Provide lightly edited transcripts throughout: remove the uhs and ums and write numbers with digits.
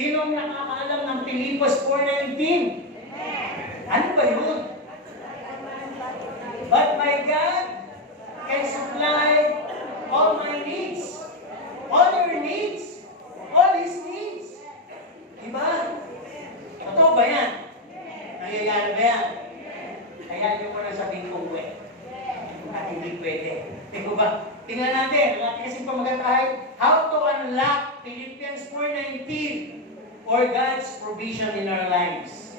Sinong nakakaalam ng Pilipos 4:19? Ano ba yun? But my God can supply all my needs. All your needs. All His needs. Diba? Totoo ba yan? Nangyayari ba yan? Kaya nyo ko na sabihin kong at hindi pwede. Diba ba? Tingnan natin. Ang ating kasing pamagatahay, how to unlock Philippians 4:19 or God's provision in our lives.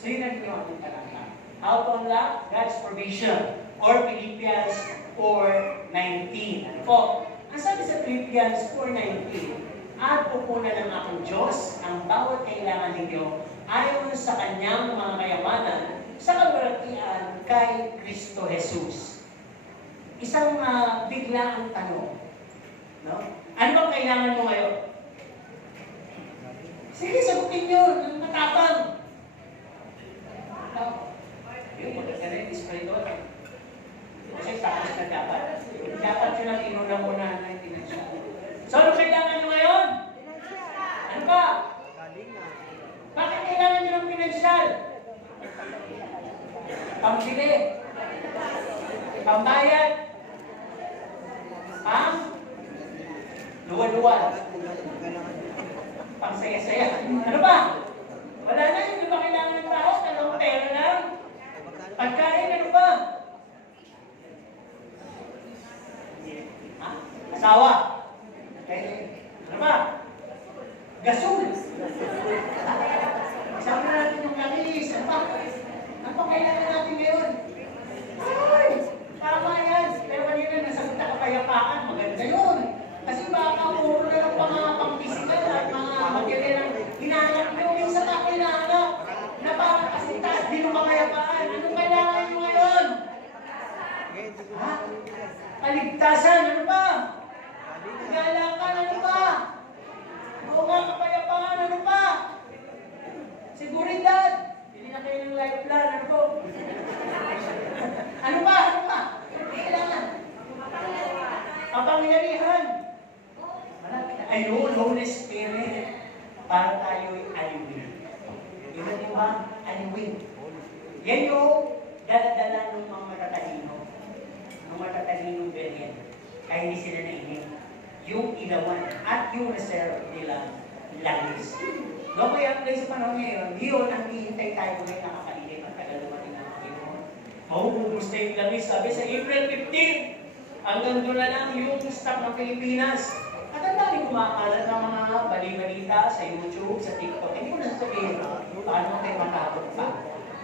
So yun ang ating talangka. How to unlock God's provision or Philippians 4:19. Ano po? Ang sabi sa Philippians 4:19, at pupunan ng aking Diyos ang bawat kailangan ninyo ayon sa kanyang mga kayamanan sa kaluwalhatian kay Kristo Jesus. Isang biglaang tanong. No? Ano bang kailangan mo ngayon? Sige, sagutin nyo ng matapang. Yung maganda rin, espiritual. Kasi tapos na dapat. Dapat yun ang inuna-muna na pinasya. So, ano kailangan nyo ngayon? Ano ba? Bakit kailangan nyo ng pinansyal? Pambili. Pambayad. Luwa-luwa. Pangsaya-saya. Ano ba? Wala na, hindi ba kailangan ng tao? Talong pera lang. Pagkain, ano ba? Asawa. Okay. Ano ba? Gasol. Isama na natin yung langis. Ano ba? Ano ba kailangan natin ngayon? Ay! Tama yan. Pero kanina nasagot na kapayapaan. Maganda yun. Kasi baka puro na lang mga pang-physical at mga magkili ng hinahanap nyo. Minsan ako hinahanap na parang kasi taas din yung kapayapaan. Anong kailangan nyo ngayon? Ha? Paligtasan. Ano ba? Galakan. Ano ba? Oo nga, kapayapaan. Ano ba? Seguridad. Hindi na kayo ng life plan. Ano po? Ano ba? Ano ba? Kailangan. Kapangyarihan. Ayun, Holy Spirit. Para tayo'y aliwin. Iba niyo ba? Aliwin. Yan yung daladala ng mga matatalino. Ng matatalinong ganyan. Kaya hindi sila nainip. Yung ilawan at yung reserve nila langis. No, kaya sa panahon ngayon, yun ang hihintay tayo ngayon nakakainip at tagal naman ng Panginoon. Maububos na yung langis. Sabi sa April 15, hanggang doon na lang yung stock ng Pilipinas. At ang daming kumakalat ng mga bali-balita sa YouTube, sa TikTok. Hindi ko na sabihin, paano kayo matakot pa.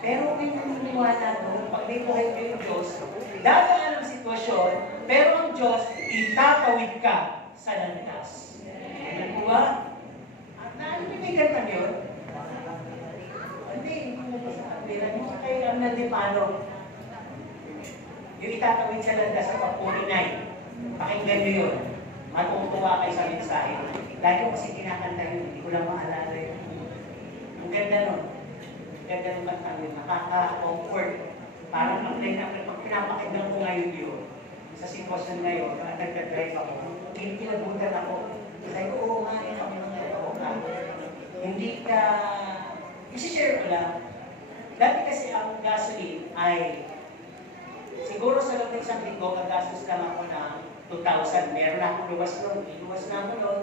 Pero may naniniwala doon, pag may buhay kayo ng Diyos, dadaan ang sitwasyon, pero ang Diyos, itatawid ka sa landas. Ayan po ba? At naanimigan pa yun? Hindi mo ba sa kanila? Yung kay Arnaldi Pano, yung itatawid sa landas sa Papulinay. Pakinggan nyo yun. Matutuwa kayo sa mensahe. Lagi ko kasi kinakanta yun, hindi ko lang maalala yun. Ang ganda nun. Ang ganda ng kanta yun. Nakaka-comfort. Parang pag pinapakinggan ko ngayon yun, sa sitwasyon ngayon, nagdadrive ako, kinabutan ako. Sabi ko, oo nga, kami nang oo nga. Hindi ka, isi-share ko lang. Dati kasi ang gasoline ay, siguro sa loob ng isang linggo, gagastos lang ako ng 2,000. Meron na akong luwas doon, iluwas na ako doon.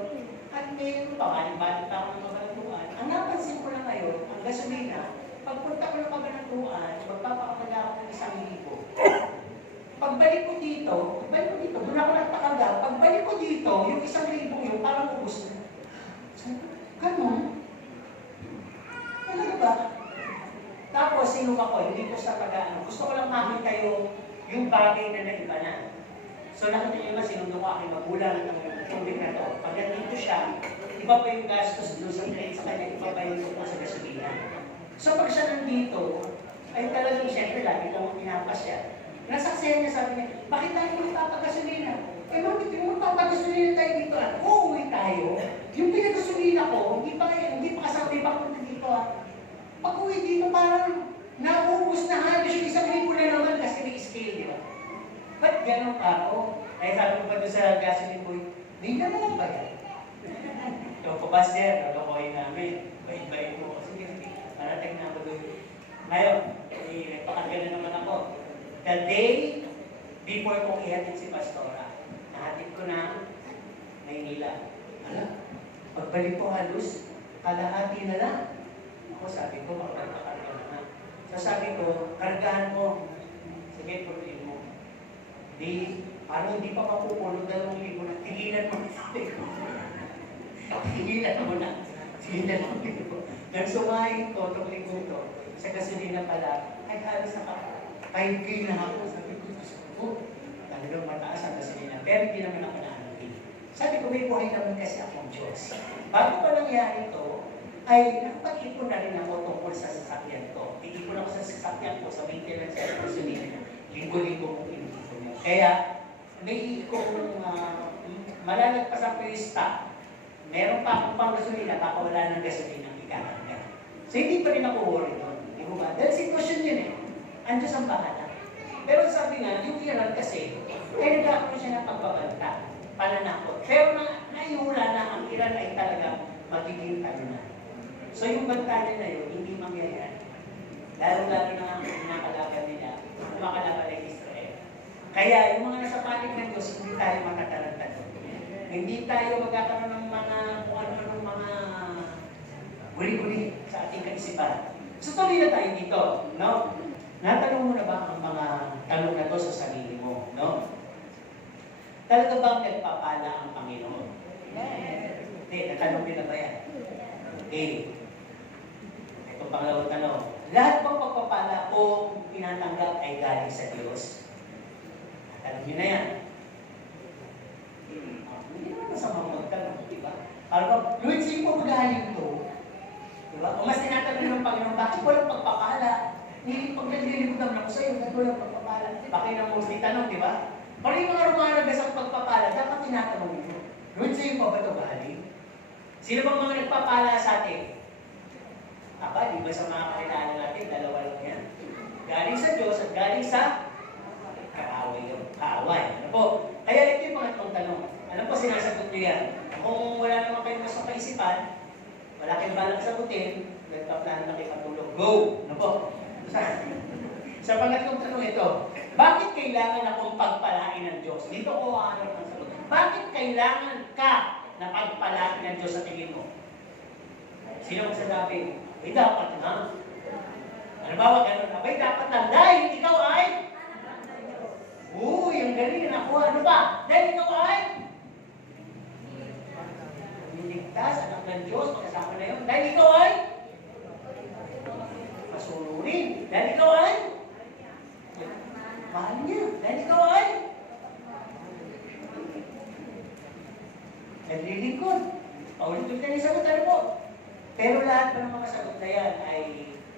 At mayroon pa, balik pa ako ng mabalantuan. Ang napansin ko na ngayon, ang gasolina, pagpunta ko ng mabalantuan, magpapakapala ako ng 1,000. Pagbalik ko dito, doon ako nagpakagal. Pagbalik ko dito, yung 1,000 yun, parang ubus na. Ganon? Talaga ba? Tapos, sino ako? Hindi ko sa pag-ano. Gusto ko lang makita yung bagay na naiba na. So, nakita niyo ba, sinundo ko aking magulang ng tubig na to. Pag nandito siya, iba pa yung gastos doon sa plate sa kanya, iba pa yung sa gasolina. So, pag siya nandito, ay talagang siyempre, lagi kong pinapasya. Nasaksihan niya, sabi niya, bakit tayo magpapagasolina? Eh, bakit yung magpapagasolina tayo dito? Uuwi tayo. Yung pinagasolina ko, hindi pa kasabay pa punta dito. Pag-uwi dito, parang naubos na halos yung 1,000 na naman kasi may scale, di ba? Ba't gano'n pa ako? Kaya sabi ko pa doon sa gasoline boy, hindi na naman ba yan? Ito po ba, sir? Lolokohin namin. Ngayon, nagpakaganda na naman ako. The day before kong ihatid si Pastora, nahatid ko na Maynila. Ala, pagbalik ko halos, kalahati na lang. Ako sabi ko, magkarga na nga. So sabi ko, kargahan mo. Sige, tuloy mo. Di, parang hindi pa mapupuno, 2,000 na. Tigilan mo. Sabi ko. Tigilan mo na. Tigilan mo. Nagsumahin ko, itong linggo ito, sa gasolina pala, ay halos na 5K na ako. Sabi ko, Diyos ko, talagang mataas ang gasolina. Pero hindi naman ako naanokin. Sabi ko, may buhay naman kasi akong Diyos. Bago pa nangyari ito, ay nakapag-ipon na rin ako tungkol sa sasakyan ko. Iipon ako sa sasakyan ko sa maintenance at gasolina. Linggo-linggo kong inipon niya. Kaya, may kung malalagpasan ko yung stock, meron pa akong pang gasolina, baka wala ng gasolina ang ikakarga. So, hindi pa rin ako worry doon. Di mo ba? Dahil sitwasyon yun eh. Andiyan ang bahala. Pero sabi nga, yung Iran kasi, ay nagkakaroon siya ng pagbabanta, pananakot. Pero naiula na ang Iran ay talaga magiging na. So yung banta nila yun, hindi mangyayari. Lalo-lalo na ang nakalaban nila, makalaban ng Israel. Kaya yung mga nasa panig ng Diyos, hindi tayo makatarantad. Hindi tayo magkakaroon ng mga, kung ano-anong mga guli-guli sa ating kaisipan. So tuloy na tayo dito, no? Natanong mo na ba ang mga tanong na to sa sarili mo, no? Talaga bang nagpapala ang Panginoon? Hindi, natanong din na ba yan? Hindi. Ito pangalawang tanong. Lahat bang pagpapala o pinatanggap ay galing sa Diyos? Natanong nyo na yan. Hindi naman masama magtanong, di ba? Parang, Lord, sa'yo mo magaling to? Diba? Kung mas tinatanong ng Panginoon, bakit walang pagpapala? Pag naglilibutang ako sa'yo, bakit walang pagpapala? Bakit na mo tanong, di ba? Parang yung mga rumaragas ang pagpapala, dapat tinatanong ito. Lord, sa'yo pa ba ito galing? Sino bang mga nagpapala sa atin? Aba, di ba sa mga kakilala natin, dalawa lang yan. Galing sa Diyos at galing sa kaaway yun. Kaaway. Ano po? Kaya ito yung mga itong tanong. Ano po sinasagot niyo yan? Kung wala naman kayong mas kaisipan, wala kayong balak sagutin, nagpa-plan na kayo matulog. Go! Ano po? Sa pangatlong tanong ito, bakit kailangan akong pagpalain ng Diyos? Dito ko ano ang sagot. Bakit kailangan ka na pagpalain ng Diyos sa tingin mo? Sino magsasabi? Ay, dapat na. Ano ba, gano'n? Abay, dapat lang. Dahil ikaw ay? Uy, ang galing na ako. Ano ba? Dahil ikaw ay? Niligtas, anak ng Diyos, magkasama na yun. Dahil ikaw ay? Masunurin. Dahil ikaw ay? Mahal niya. Dahil ikaw ay? Naglilingkod. Paulit-ulit na yung sagot. Ano po? Pero lahat pa ng mga sagot na yan ay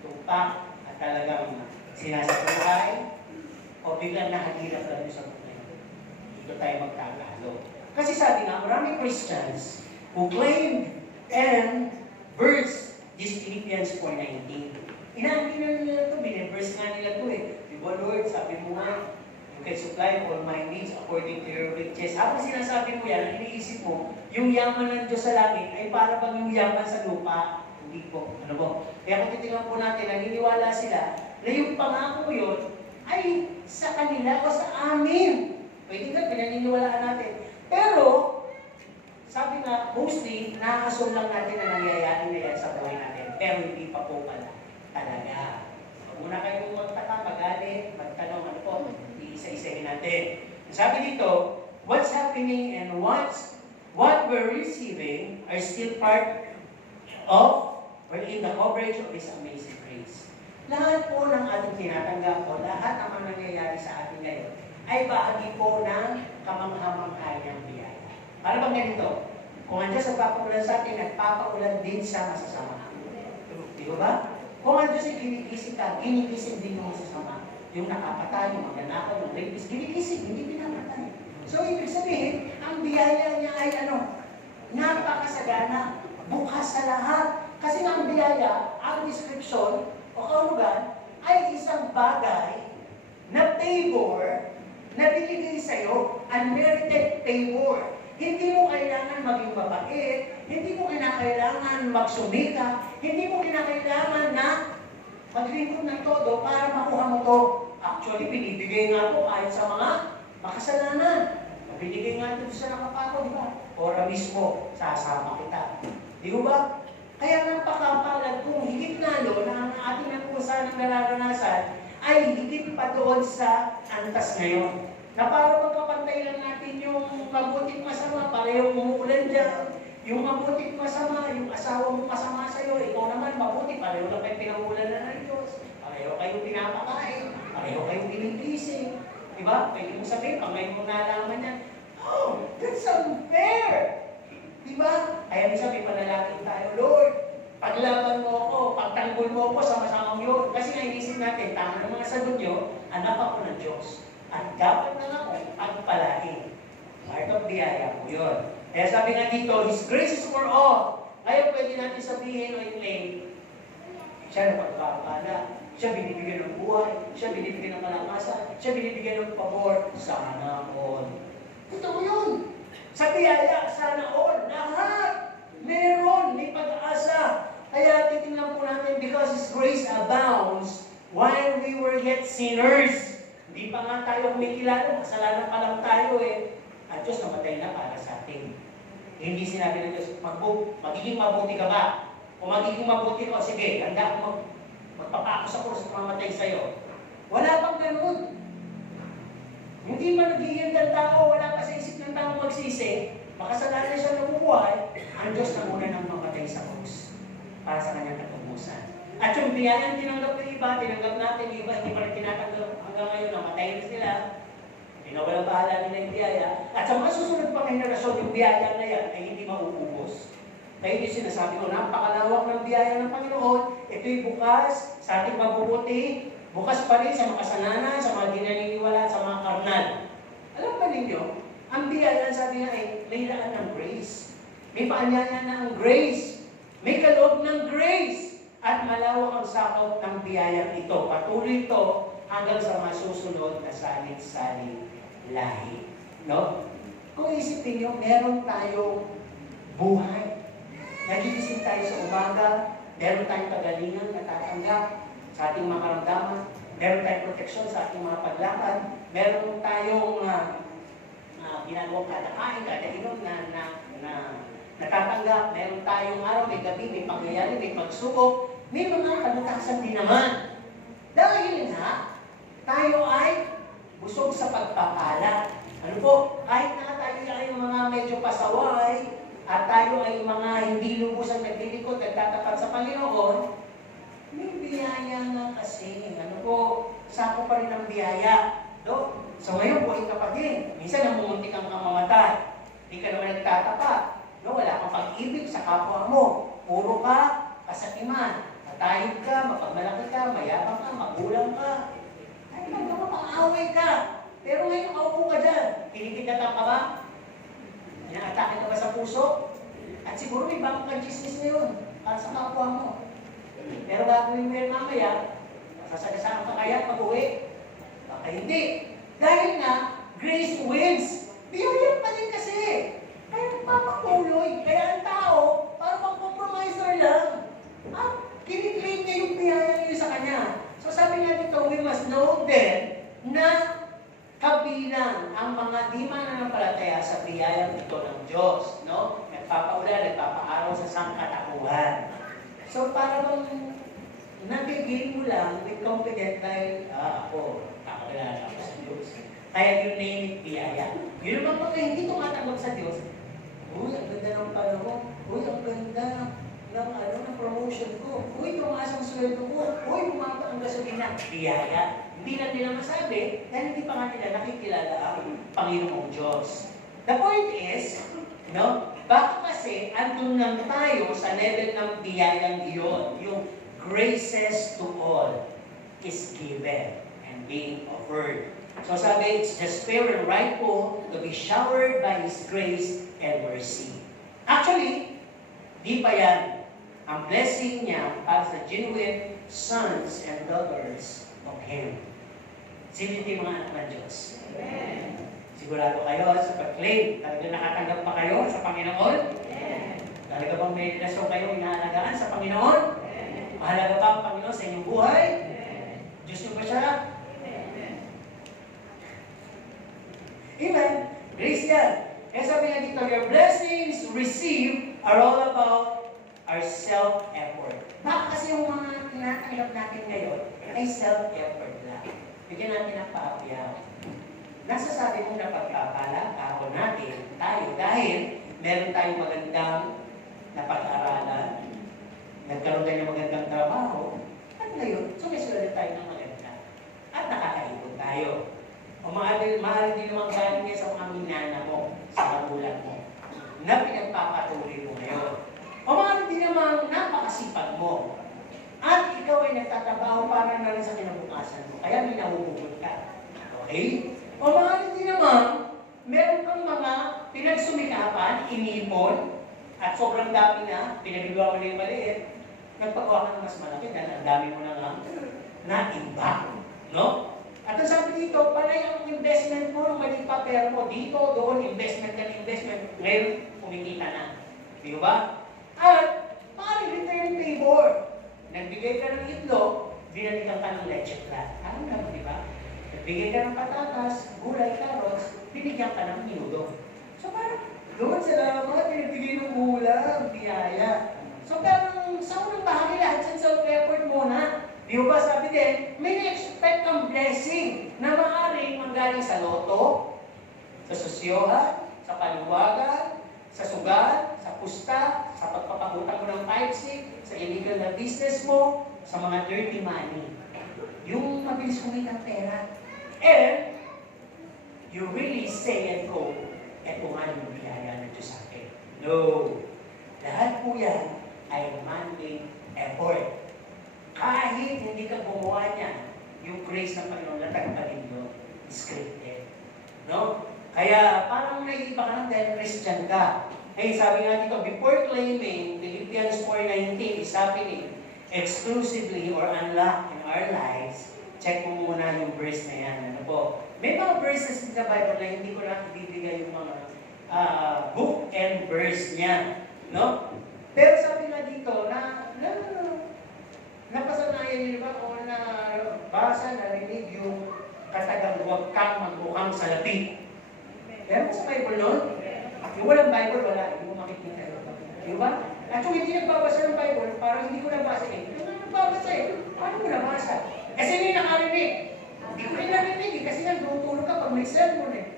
tumpak at talagang sinasabuhay o biglang nahagilap lang yung sagot na yun. Dito tayo magtatalo. Kasi sabi nga, maraming Christians who claimed and verse this Philippians 4:19. Inaangkin na nila ito, biniverse nga nila ito eh. Diba Lord, sabi mo nga, you can supply all my needs according to your riches. Habang sinasabi mo yan, iniisip mo, yung yaman ng Diyos sa langit ay para bang yung yaman sa lupa? Hindi po. Ano po? Kaya kung titingnan po natin, naniniwala sila na yung pangako yun ay sa kanila o sa amin. Pwede nga, pinaniniwalaan natin. Pero, sabi nga, mostly, nakakasol lang natin na nangyayari na yan sa buhay natin. Pero hindi pa po pala talaga. Muna kayong magtaka, magalit, magtanong, ano po, iisa-isahin natin. Sabi dito, what's happening and what we're receiving are still part of or in the coverage of His amazing grace. Lahat po ng ating tinatanggap o lahat ng mga nangyayari sa atin ngayon ay bahagi po ng kamangha-manghang biyaya. Para bang ganito? Kung andyan sa papaulan sa atin, nagpapaulan din sa masasama. Di ba? Kung andyan sa ginikisig ka, ginikisig din yung masasama. Yung nakapatay, yung magnanakaw, yung rapist, ginikisig, hindi pinapatay. So, ibig sabihin, ang biyaya niya ay napakasagana, bukas sa lahat. Kasi ang biyaya, ang description, o kahulugan, ay isang bagay na favor na binigay sa'yo, unmerited favor. Hindi mo kailangan maging mabait, hindi mo kinakailangan magsumika, hindi mo kinakailangan na maglingkod ng todo para makuha mo to. Actually, binibigay nga to kahit sa mga makasalanan. Binibigay nga ito sa nakapako, di ba? Ora mismo, sasama kita. Di ba? Kaya napakapalad kung higit lalo na ang ating nakuha ng nararanasan ay higit pa doon sa antas ngayon. Na para magkapantay lang natin yung mabuting masama, parehong umuulan dyan. Yung mabuting masama, yung asawa mo masama sa'yo, ikaw naman mabuti, pareho lang kayo pinangulan na ng Diyos. Pareho kayong pinapakain, pareho kayong binigising. Diba? Pwede mo sabihin, pag ngayon mo nalaman yan, oh, that's unfair! Diba? Kaya minsan may panalangin tayo, Lord, paglaban mo ako, pagtanggol mo ako sa masamang yun. Kasi nga inisip natin, tama ng mga sagot nyo, anak ako ng Diyos. At dapat na ako pagpalain. Part of biyaya mo yun. Kaya sabi nga dito, His grace is for all. Kaya pwede natin sabihin o i-claim, siya na pagkakala, siya binibigyan ng buhay, siya binibigyan ng kalakasan, siya binibigyan ng pabor, sana all. Totoo yun. Sa biyaya, sana all. Lahat. Meron. May pag-asa. Kaya titingnan po natin, because His grace abounds while we were yet sinners. Hindi pa nga tayo kumikilala. Kasalanan pa lang tayo eh. At Diyos namatay na para sa atin. Hindi sinabi ng Diyos, magiging mabuti ka ba? O magiging mabuti ka, sige, handa ako magpapako sa krus at mamatay sa'yo. Wala pang ganun. Hindi man nagiging ng tao, wala pa sa isip ng tao magsisi, makasalanan siya nabubuhay, ang Diyos na muna nang mamatay sa krus para sa kanyang katubusan. At yung biyayang tinanggap ng iba, tinanggap natin yung iba, hindi pa rin tinatanggap hanggang ngayon, namatay na sila. Walang bahala nila yung biyaya. At sa mga susunod pang henerasyon, yung biyaya na yan ay hindi mauubos. Kaya yung sinasabi ko, napakalawak ng biyaya ng Panginoon. Ito'y bukas sa ating mabubuti, bukas pa rin sa makasalanan, sa mga dinaniniwala, sa mga karnal. Alam ba ninyo, ang biyaya, sabi nga ay may daan ng grace. May paanyaya ng grace. May kaloob ng grace. At malawak ang sakop ng biyaya ito. Patuloy ito hanggang sa masusunod na salit-salit lahi. No? Kung isipin nyo, meron tayong buhay. Nagigising tayo sa umaga, meron tayong kagalingan na tatanggap sa ating mga karamdaman, meron tayong proteksyon sa ating mga paglakad, meron tayong ginagawang katakain, kadainom na natatanggap, meron tayong araw, may gabi, may pangyayari, may pagsubok, may mga kalutasan din naman. Dahil na, tayo ay busog sa pagpapala. Ano po? Kahit na tayo ay mga medyo pasaway at tayo ay mga hindi lubusang naglilikod at tatapat sa Panginoon, may biyaya na kasi. Ano po? Sako pa rin ang biyaya. No? So ngayon po, ka pa din. Minsan namumuntik kang mamatay. Hindi ka naman nagtatapat. No? Wala kang pag-ibig sa kapwa mo. Puro ka kasakiman. Matahid ka, mapagmalaki ka, mayabang ka, magulang ka. Ay, magpapang-away ka. Pero ngayon, kaupo ka dyan. Kinikitatan ka ba? Inaatake ka ba sa puso? At siguro may bagong kang chismis na yun para sa kapwa mo. Pero gagawin mo yan mamaya, sasagasaan ka kaya pag-uwi. Baka hindi. Dahil nga, grace wins. Biyaya pa din kasi. Kaya nagpapakuloy. Kaya ang tao, parang pang-compromiser lang. At kiniklaim niya yung biyaya niyo sa kanya. So sabi nga dito, we must know then na kabilang ang mga di mananampalataya sa biyayang ito ng Diyos. No? Nagpapaulan, nagpapaaraw sa sangkatauhan. So para bang nabigay mo lang with confident dahil, ako, kakakilala ako sa Diyos. Kaya you name it biyaya. Yun naman pag hindi tumatanggap sa Diyos, uy, ang ganda ng panahon. Uy, ang ganda ng promotion ko. Uy, tumaas ang sweldo ko. Uy, bumaba ang gasolina. Biyaya. Hindi lang nila masabi dahil hindi pa nga nila nakikilala ang Panginoong Diyos. The point is, no, baka kasi andun lang tayo sa level ng biyayang iyon. Yung graces to all is given and being offered. So sabi, it's just fair and rightful to be showered by His grace and mercy. Actually, di pa yan. Ang blessing niya para sa genuine sons and daughters of Him. Sino yung mga anak ng Diyos? Amen. Sigurado kayo sa pag-claim. Talaga nakatanggap pa kayo sa Panginoon? Amen. Talaga bang may relasyon kayo inaalagaan sa Panginoon? Amen. Mahalaga ba ang Panginoon sa inyong buhay? Diyos niyo ba siya? Amen. Grace yan. Kaya sabi nga dito, your blessings received are all about our self-effort. Baka kasi yung mga tinatanggap natin ngayon ay self-effort lang. Bigyan natin ang paapyaw. Nasasabi mo na pagpapala, ako natin, tayo, dahil meron tayong magandang napag-aralan, nagkaroon tayo ng magandang trabaho, at ngayon, sumisulat tayo ng maganda. At nakakaipon tayo. O maaari din naman galing niya sa mga minana mo, sa magulang mo, na pinagpapatuloy mo ngayon. O maaari din naman napakasipag mo. At ikaw ay nagtatrabaho para na rin sa kinabukasan mo. Kaya may nahuhugot ka. Okay? O maaari din naman, meron kang mga pinagsumikapan, inipon, at sobrang dami na, pinagagawa mo na yung maliit, nagpagawa ka ng mas malaki dahil ang dami mo na nga na-imbak. No? At ang sabi dito, panay ang investment mo nung maliit pa pera mo, dito, doon, investment ka na investment, ngayon, kumikita na. Di ba? At, maaaring return favor. Nagbigay ka ng itlog, binalikan ka ng leche flat. Alam mo, di ba? Nagbigay ka ng patatas, gulay, carrots, binigyan ka ng minudo. So parang, Lord, salamat, pinagbigay ng ulam, biyaya. So parang, sa unang bahagi lahat sa self-effort muna. Di ba sabi din, may na-expect kang blessing na maaaring manggaling sa loto, sa sosyohan, sa paluwagan, sa sugal, sa pusta, sa pagpapakutang mo ng 5-6, sa illegal na business mo, sa mga dirty money. Yung mabilis kumita ng pera. And, you really say and go, eto nga yung biyaya na Diyos sa akin. No. Lahat po yan ay mandate effort. Kahit hindi ka gumawa niyan, yung grace ng Panginoon na tagpalin mo, scripted. No? Kaya parang naiiba ka lang dahil Christian ka. Hey, sabi nga dito, before claiming Philippians 4:19 is happening exclusively or unlocked in our lives, check mo muna yung verse na yan. Ano po? May mga verses in the Bible na hindi ko na ibibigay yung mga book and verse niya. No? Pero sabi nga dito na napasanayan niyo ba o na basa, narinig yung katagang huwag kang magmukhang salapi. Meron sa Bible nun? Yung walang Bible, wala. Hindi mo makikita. Di ba? At kung hindi nagbabasa ng Bible, parang hindi ko nabasa eh. Yung nagbabasa eh, paano mo nabasa? Kasi hindi nakarinig. Hindi ko rin narinig eh, kasi nagtutulog ka pag may sermon eh.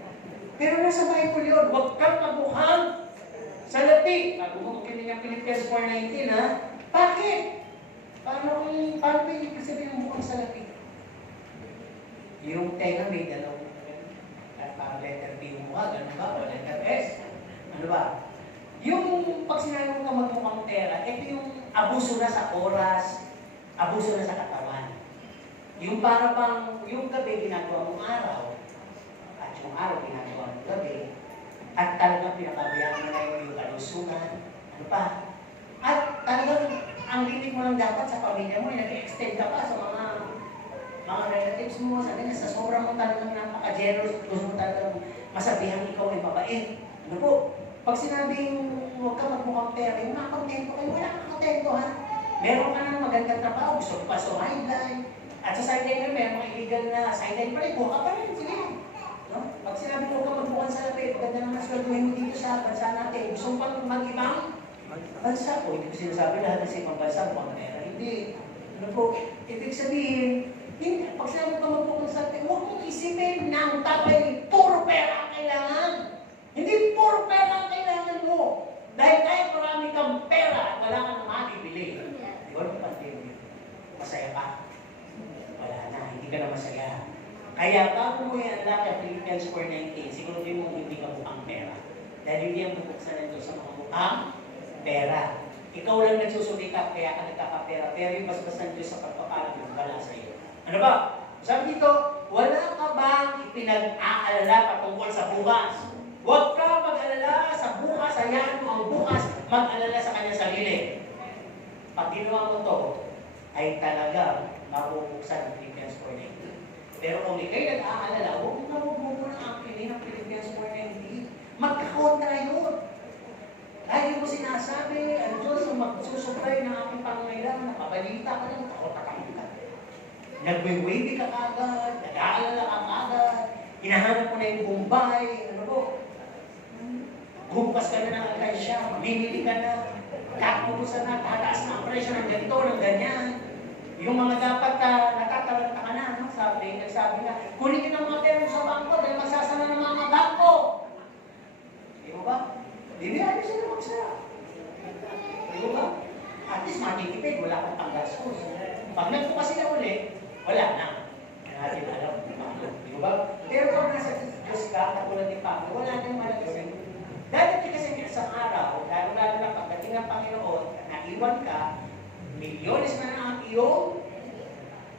Pero nasa Bible yun, huwag kang magmukhang salapi. Bago mo kinig ang Philippians 4:19 ha? Bakit? Paano ba ibig sabihin ng mukhang salapi? Yung tenga may dalawang at parang letter B yung mukha, gano'n ba? O letter S? Ano ba? Yung pag sinabi mo ka magmukhang pera, ito yung abuso na sa oras, abuso na sa katawan. Yung para bang, yung gabi ginagawa mong araw, at yung araw ginagawa mong gabi, at talagang pinapabayaan mo na yung kalusugan, ano pa? At talagang ang limit mo lang dapat sa pamilya mo, nag-extend ka pa sa mga relatives mo, sabi na sa sobrang mo talagang napaka-generous, gusto mo talagang masabihan ikaw ay mabait. Ano po? Pag sinabing huwag ka magmukhang pera, yung nakakontento kayo, wala kang kontento ha. Meron ka ng magandang trabaho, gusto mo pa sa sideline. At sa sideline may mga illegal na sideline pa rin, buha ka pa rin, sige. No? Pag sinabi mo ka magmukhang sa lapit, maganda naman sweldohin mo dito sa bansa natin, gusto mo pang mag-ibang bansa po, hindi ko sinasabi lahat na sa ibang bansa, mukhang pera, hindi. Ano po, ibig sabihin, hindi, pag sinabi ka magmukhang sa lapit, huwag mong isipin na ang tabay, puro pera ang kailangan. Hindi puro pera ang kailangan mo. Dahil kahit marami kang pera, wala kang makibili. Di ba? Masaya ka? Wala na, hindi ka na masaya. Kaya bago mo i-unlock ang Philippians 4:19, siguro din mo hindi ka mukhang pera. Dahil hindi ang bubuksan nito sa mga mukhang pera. Ikaw lang nagsusumikap, kaya ka nagkakapera. Pero yung basbas ng Diyos sa pagpapalang yung wala sa iyo. Ano ba? Sabi dito, wala ka bang ipinag-aalala patungkol sa bukas? Huwag ka mag-alala sa bukas, hayaan mo ang bukas mag-alala sa kanyang sarili. Pag ginawa mo to, ay talaga mabubuksan ang Philippians 4:19. Pero kung ikay nag-aalala, huwag mo na ang kinin ng Philippians 4:19. Magkakontra yun. Lagi mo sinasabi, ang Diyos ang magsusupply ng aking pangangailangan, balita ka lang, takot-takot ka. Nagwe-wavy ka kagad, nag-aalala ka kagad, hinahanap mo na yung Bombay, ano po, bukas ka na ng alkansya, mamimili ka na, kakubusan na, tataas na ang presyo ng ganito, ng ganyan. Yung mga dapat natatalanta ka na, no? Nagsabi nga, kunin ang mga pera mo sa bangko dahil magsasara ng mga bangko. Di mo ba? Bibiyaan sila magsara. Di mo ba? At least matitipid, wala kang panggastos. Pag nagbukas sila ulit, wala na. Hindi natin alam. Di mo ba? Pero kung nasa Diyos ka, katulad ni Pablo, wala nang malagasin. Dadating kasi isang araw, lalo-lalo na pagdating ng Panginoon, naiwan ka, milyones na ang iyong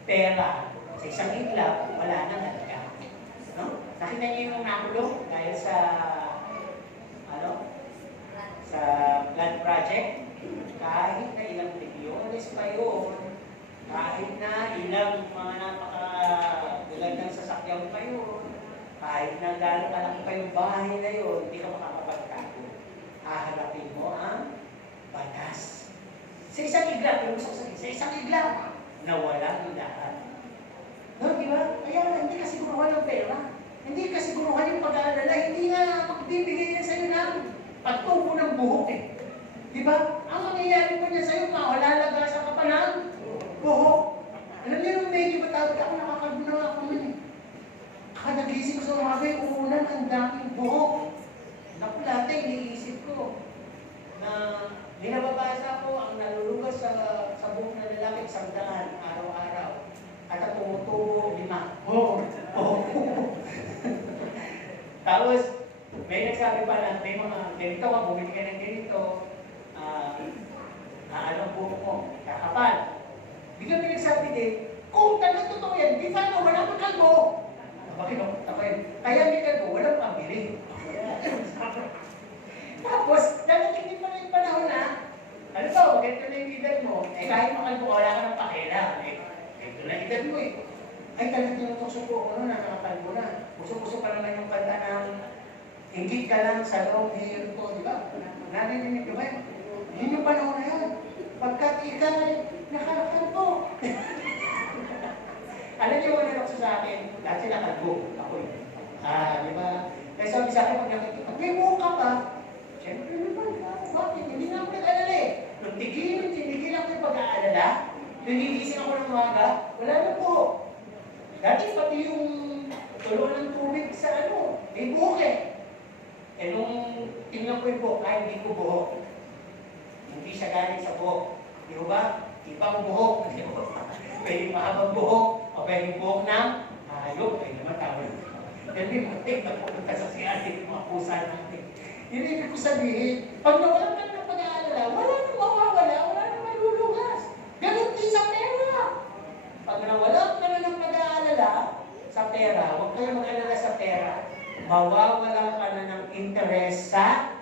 pera. Sa isang iglap, wala nang halaga. No? Nakita niyo yung nakulong dahil sa sa blood project? Kahit na ilang milyones pa yun, kahit na ilang mga napaka-gagandang sasakyan pa yun, kahit na gano'ng kalaki pa yung bahay na yun, hindi ka makakapagtago. Haharapin mo ang batas. Sa isang iglap, sa isang iglap, nawala yung lahat. No, di ba? Kaya hindi kasi guruhan ng pera. Hindi kasi guruhan yung pag-aalala. Hindi nga magbibigay yan sa'yo ng pagtubo ng buhok eh. Di ba? Ang mangyayari pa niya sa'yo, mawalalagasan ka pa ng buhok. Alam niyo, nung medyo matawag ako, nakakalbo na ako man eh. Nagising ko sa umaga yung umulan, ang daming buhok. Naku, dati iniisip ko na binababasa ko ang nalulugas sa buhok na lalaki, 100 araw-araw. At ang tumutubo, 5. Tapos, may nagsabi pala, may mga ganito ka, bumili ka ng ganito, ang buhok mo, kakapal. Biglang may nagsabi din, kung talagang totoo yan, di paano, wala pang kalbo. Bakit ako? Kaya may kalbo, walang pambili. Tapos, dadating din pala yung panahon na, ano ba, ganito na yung edad mo, kahit makalbo, wala ka ng pakela. Ito na edad mo eh. Ay, talagang tinutukso ko ako nakakapalbo na. Gusto pa naman yung kanta ng hingit ka lang sa long hair ko, di ba? Narinig ko ba yun? Yun yung panahon na yan. Pagkat ikay, nakakalbo. Alam niyo mo na sa akin, dahil sila kalbo. Ako yun. Di ba? Kaya sabi sa akin, pag nakikita, may muka pa. Siyempre naman, bakit? Hindi na ako nag-alala eh. Nung tigil ako yung pag-aalala, nung higising ako ng umaga, wala na po. Dati pati yung tulo ng tubig sa may buhok eh. Eh nung tingnan ko yung buhok, hindi ko buhok. Hindi siya galing sa buhok. Di ba? Ibang buhok. Pwede mahabang buhok, o pwede buhok ng hayop. Ay naman tawag. Then may matik na pupunta sa siyasin, mga pusa natin. Yun ibig ko sabihin, pag nawalan ka ng pag-aalala, wala nang mawawala, wala nang malulugas. Ganun din sa pera. Pag nawalan ka na ng pag-aalala sa pera, huwag kayo mag-alala sa pera, mawawalan ka na ng interest sa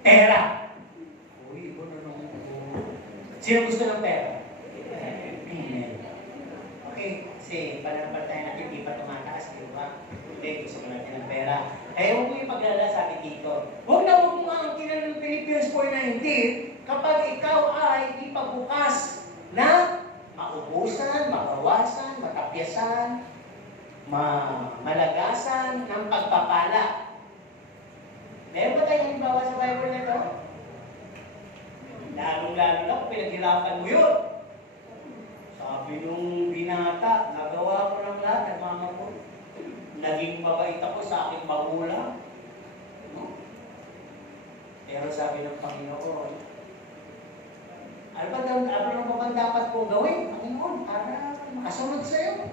pera. Uy, sino gusto ng pera? Okay, kasi pananampalataya natin, hindi pa tumataas, di ba? Okay, gusto ko natin ng pera. Kaya huwag mo yung pag-alala, sabi dito. Huwag mo angkinan ng Philippians 4:19 kapag ikaw ay ipabukas na maubusan, mabawasan, matapyasan, malagasan ng pagpapala. Meron ba tayong halimbawa sa Bible na ito? Lalong-lalo na kung pinaghirapan mo yun. Sabi nung binata, nagawa ko ng lahat, nagmamapon. Naging mabait ako sa aking magulang. No? Pero sabi ng Panginoon, ano ba dapat kong gawin, Panginoon, para makasunod sa iyo?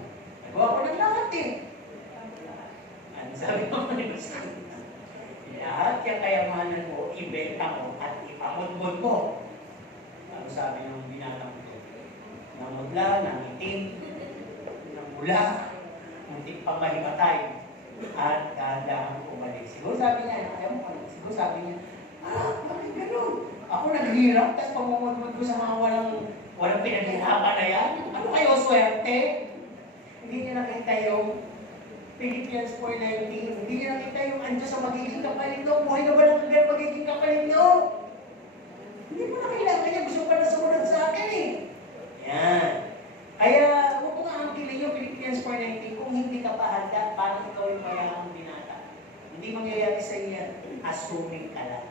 Nagawa ko ng lahat eh. Ano sabi ng Panginoon? Lahat yung kayamanan mo, ibenta mo at ipamudmod mo. Ano sabi ng binatang ito? Namudla, nangitim, namula, muntik pang mahimatay, at dahan umalik. Siguro sabi niya, siguro sabi niya, bakit ganun? Ako naghirap, tapos pamumudmod ko sa mga walang pinaghirapan na yan. Ano kayo, swerte? Hindi niya nakita yung Philippians 4:19. Hindi niya nakita yung andiyo sa magiging kapalit nyo. Buhay na ba lang ang magiging kapalit nyo? Hindi mo na kailangan niya. Gusto pa na sumunod sa akin eh. assuming ka lang.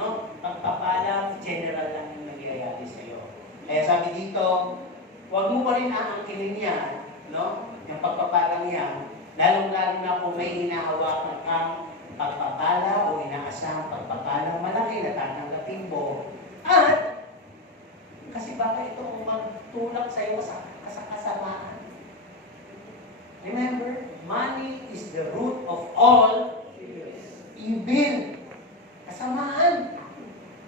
No? Pagpapalang, general lang yung nangyayari sa'yo. Kaya sabi dito, huwag mo pa rin aangkinin yan, no? Yung pagpapalang yan, lalong-lalo na kung may hinahawakan kang pagpapala o inaasahang pagpapala, malaki na tatanggapin mo. At, kasi baka ito kung magtulak sa'yo sa kasamaan. Remember, money is the root of all evil. Kasamaan.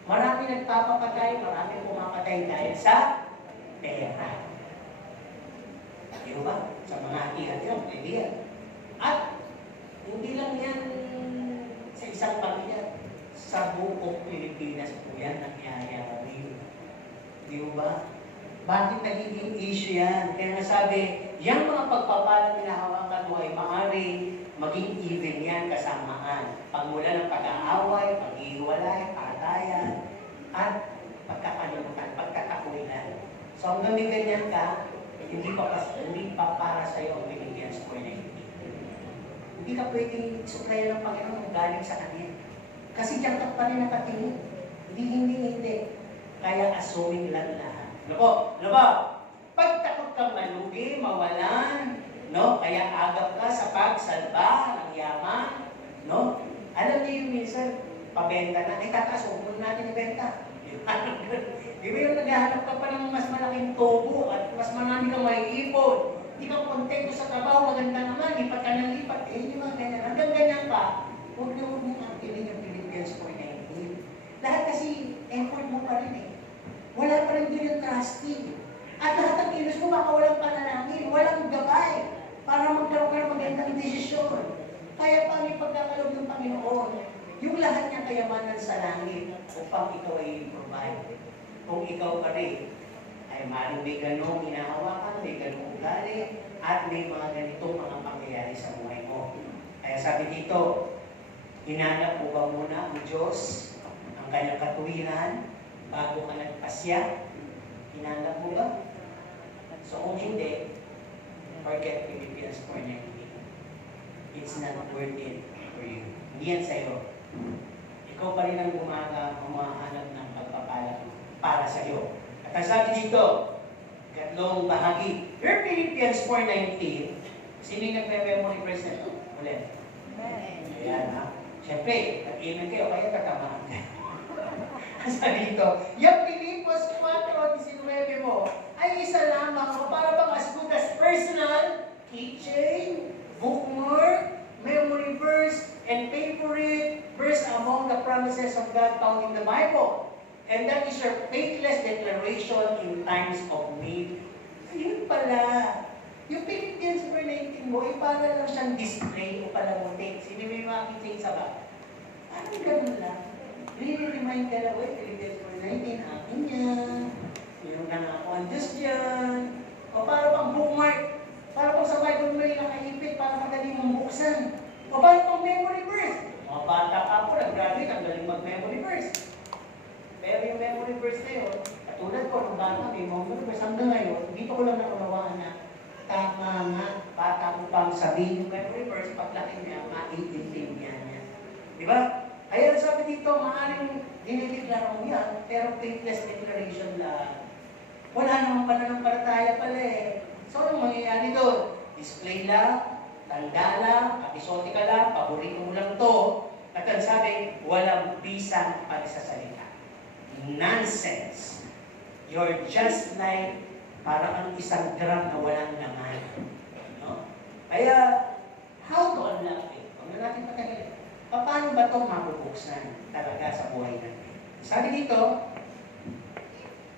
Marami nagpapapatay, marami pumapatay dahil sa pera. Di ba? Sa mga hati-hati yung idea. At hindi lang yan sa isang pamilya. Sa buong Pilipinas po yan nangyayari. Di ba? Bakit nagiging issue yan? Kaya nasabi, yung mga pagpapalang hinahawakan mo ay maaaring maging evil yan, kasamaan. Pagmula ng pag-aaway, pag-ihiwalay, patayan, at pagkakalimutan, pagkakakulinan. So hanggang may ganyan ka, hindi pa para sa iyo ang Philippians 4:19. Hindi ka pwedeng suplaya ng Panginoon kung galing sa Kanya. Kasi diyan ka pa rin nakatingin. Hindi. Kaya assuming lang lahat. Ano po? Pagtakot kang malugi, mawalan, no? Kaya agap ka sa pagsalba ng yaman, no? Alam niyo yung minsan, pabenta na, tataas, huwag muna natin ibenta. Di ba yung naghahanap ka pa ng mas malaking tubo at mas marami kang maiipon. Hindi ka kontento sa trabaho, maganda naman, lipat ka ng lipat. Hindi mga ganyan. Hanggang ganyan ka, huwag niyo angkinin yung Philippians 4:19. Lahat kasi effort mo pa rin eh. Wala pa rin din yung trusting. At lahat ng kilos mo, baka walang panalangin, walang gabay para magkaroon ka ng magandang desisyon. Kaya paano yung pagkakalog ng Panginoon? Yung lahat niyang kayamanan sa langit upang ikaw ay provide. Kung ikaw pa rin ay maaaring may ganong hinahawakan, may ganong ugali, at may mga ganitong mga pangyayari sa buhay mo. Kaya sabi dito, hinanap mo ba muna ang Diyos, ang kanyang katuwiran, bago ka nagpasya? Hinanap mo ba? So kung hindi, forget Philippians 4:19. It's not worth it for you. Hindi yan sa'yo. Ikaw pa rin ang humahanap ng pagpapala para sa'yo. At ang sabi dito, katlong bahagi, your Philippians 4:19, sino yung nagme-memory verse na ito? Ulit. Ayan ha. Siyempre, nag-amen kayo, kaya tatamaan kayo. Sabi dito, yung Filipos 4:19 mo ay isa lamang o para bang as good as personal keychain, bookmark, memory verse, and favorite verse among the promises of God found in the Bible. And that is your faithless declaration in times of need. Ayun pala. Yung Philippians 4:19 mo, ay para lang siyang display o palamutin. Sino may makikita sa ba? Parang ganun lang. Remind ka lang, Philippians 4:19, akin yan. Yung nangako ang Diyos yan. O para pang bookmark. Para pang sa Bible mo yung nakaipit, para madali mong buksan. O para pang memory verse. Mga bata ka po, nag-graduate, ang galing mag-memory verse. Pero yung memory verse na yun, katulad ko, nung bata, may memory verse hanggang ngayon, dito ko lang naunawaan na tama nga, bata ko pang sabihin yung memory verse, paglaki niya, maiintindihan niya. Di ba? Kaya sabi dito, maaaring dinideklara mo yan, pero faithless declaration lang. Wala namang pananampalataya pala eh. So, anong mangyayari doon? Display lang, tanda lang, kapisote ka lang, paborito mo lang to. At ang sabi, walang bisang pagsasalita. Nonsense. You're just like parang ang isang gram na walang laman. No? Kaya, how to unlock it? Huwag na natin patagalin. Paano ba ito mabubuksan talaga sa buhay natin? Sabi dito,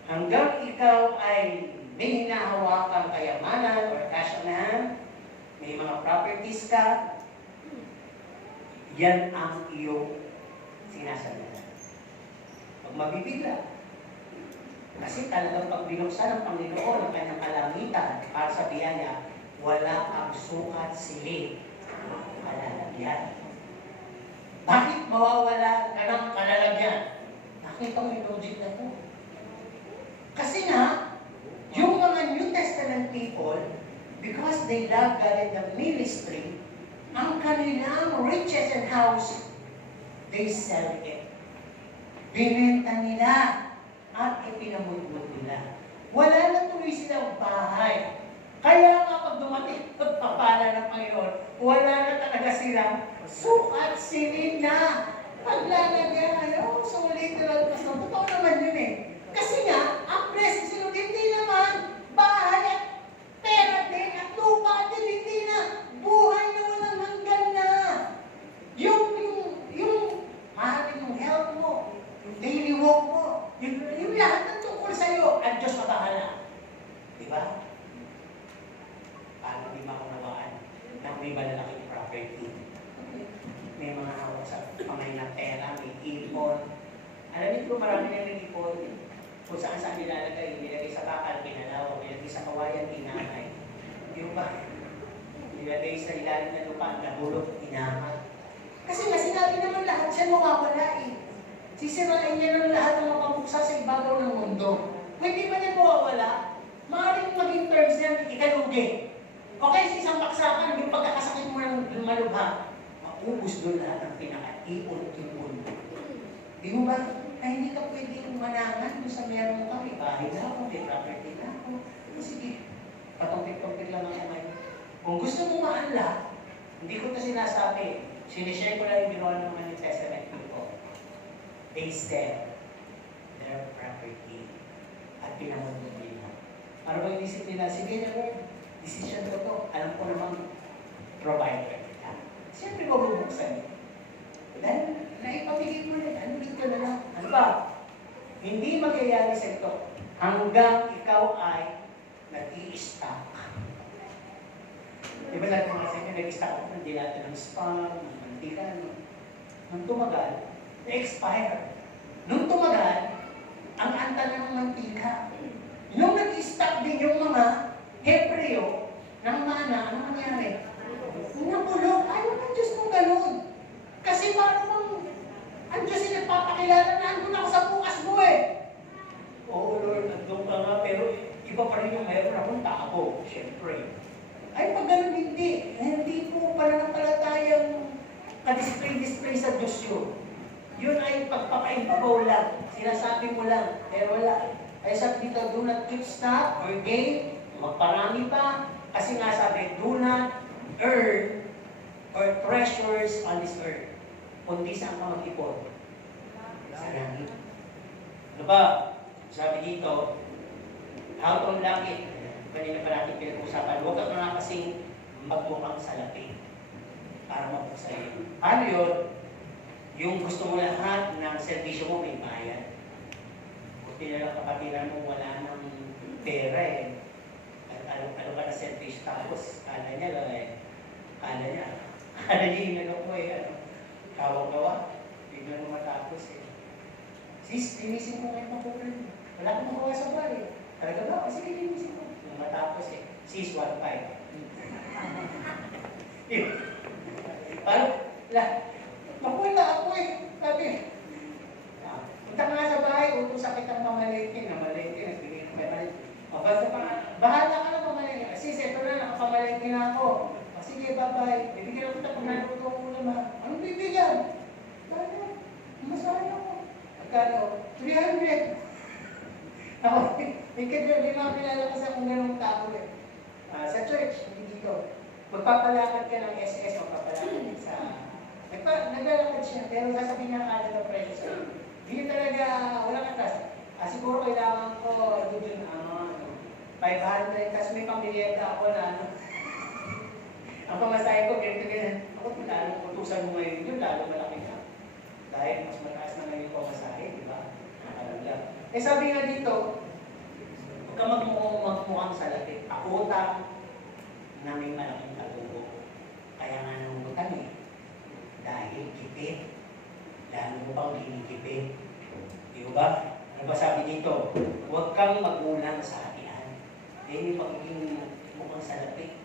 hanggang ikaw ay may hinahawakang kayamanan or cash on hand, may mga properties ka, yan ang iyong sinasabi. Huwag mabibigla. Kasi talagang pag binuksan ng Panginoon ang kanyang kalamitan para sa biyaya, wala ang sukat silid kalalagyan. Bakit mawawala ka ng kalalagyan? Nakita mo yung logic na ito. Kasi nga, yung mga New Testament people, because they love God and the ministry, ang kanilang riches and house, they sell it. Binenta nila at ipinamulmul nila. Wala na tuloy silang bahay. Kaya nga pag dumating pagpapala ng Panginoon, wala na talaga silang sukat sinin na. Paglalagyan, so literal, mas totoo naman yun eh. Kasi nga, ang blessing sila, hindi naman bahay at pera din at lupa din, hindi na buhay na walang hanggan na. Yung mahalin yung health mo, yung daily walk mo, yung lahat ng tungkol sa'yo, at Diyos mabahala. Diba? Paano di makunawaan na may malalaking property? May mga hawak sa kamay na pera, may ipon. Alam niyo po, marami na nag-ipon. Kung saan nilalagay, nilagay sa bakal, pinalaw, nilagay sa kawayan, inamay. Yung ba? Nilagay sa ilalim ng lupa, nabulok, inamay. Kasi nga sinabi naman lahat siya mawawala eh. Sisirain niya ng lahat ng mapapuksa sa ibabaw ng mundo. Kung hindi pa niya mawawala, maaaring maging terms niya, ikalugi. Okay, sa isang baksakan, yung pagkakasakit mo ng malubha, maubos doon lahat ng pinaka-ipon-ipon. Di mo ba? Ay, hindi ka pwedeng manangan kung sa meron mo kami. Bahay na ako, may property na ako. Sige, patumpik-tumpik lang ako ngayon. Kung gusto mo maanla, hindi ko na sinasabi. Sinishare ko lang yung ginawa ng mga New Testament people. They sell their property at pinamundod nila. Ano ba yung isip nila? Sige na Lord, decision ko to. Alam ko namang provider kita. Siyempre mabubuksan niyo. Dahil naipamigay mo rin, ano dito na lang? Ano ba? Hindi magyayari sa ito hanggang ikaw ay nag-i-stock. Diba lahat mga sa inyo, nag-i-stock ako ng dilata ng spam, ng mantika, nung tumagal, na-expire. Nung tumagal, ang anta na ng mantika. Nung nag-i-stock din yung mga Hebreo ng mana, ano nangyari? Nabulok. Ayaw ng Diyos mo ganun. Kasi parang ang Diyos ay nagpapakilala na andun ako sa bukas mo eh. Oo Lord, andun ka nga, pero iba pa rin yung meron akong tao, syempre. Ay pag ganun hindi po pananampalatayang ka-display sa Diyos yun. Yun ay pagpapaibabaw lang, sinasabi mo lang, pero wala. Ay sabi dito, do not keep stock or gain, magparami pa, kasi nga sabi, do not earn or treasures on this earth. Kundi saan ka mag-ipon? Sa langit. Ano ba? Sabi dito, out on langit. Kanina pa natin pinag-usapan. Huwag ka nga kasing magmukhang salapi para mapagsayo. Ano yun? Yung gusto mo lahat ng servisyo mo may bayad. Kung tinalang kapatiran mo wala ng pera eh. Ano ka na servisyo tapos kala niya yung ano ko eh. Kawang-gawa, biglang mo matapos eh. Sis, linisin mo ngayon makukulit mo. Wala akong magawa sa buwan eh. Talaga ba? Sige, linisin mo. Nung matapos eh. Sis, 1.5. Parang, makuha ako eh. Sabi, punta ka nga sa bahay, utusan kitang pamalitin. Namalitin, nagbigay ko pamalitin. Basta pa, bahala ka na pamalitin. Sis, ito na, nakapamalitin na ako. Sige, bye-bye. Bibigyan ako ito kung naluto ko naman. Anong bibigyan? Kaya, masaya ako. Magkano? 300. Ako, hindi na kilala kasi akong ganong tao eh. Sa church, hindi dito. Magpapalakad ka ng SS, magpapalakad ka sa... Naglalakad siya, pero sasabihin niya kada ng presyo sa'yo. Hindi talaga, walang atas. Siguro kailangan ko, doon, 500, tapos may pamilihan ako na ang pamasahe ko, ganito. Ako, lalo utusan mo ngayon yun, lalo malaki ka. Dahil mas mataas na ngayon yung pamasahe, di ba? Nakalaglag. Sabi nga dito, huwag ka magmukhang salapi. Pakutang na may malaking katubo. Kaya nga nangutang eh. Dahil kipit. Lalo mo pang kinikipit. Di ba? Ano ba sabi dito? Huwag kang magulang sa hatian. Yan yung pagiging mukhang salapi.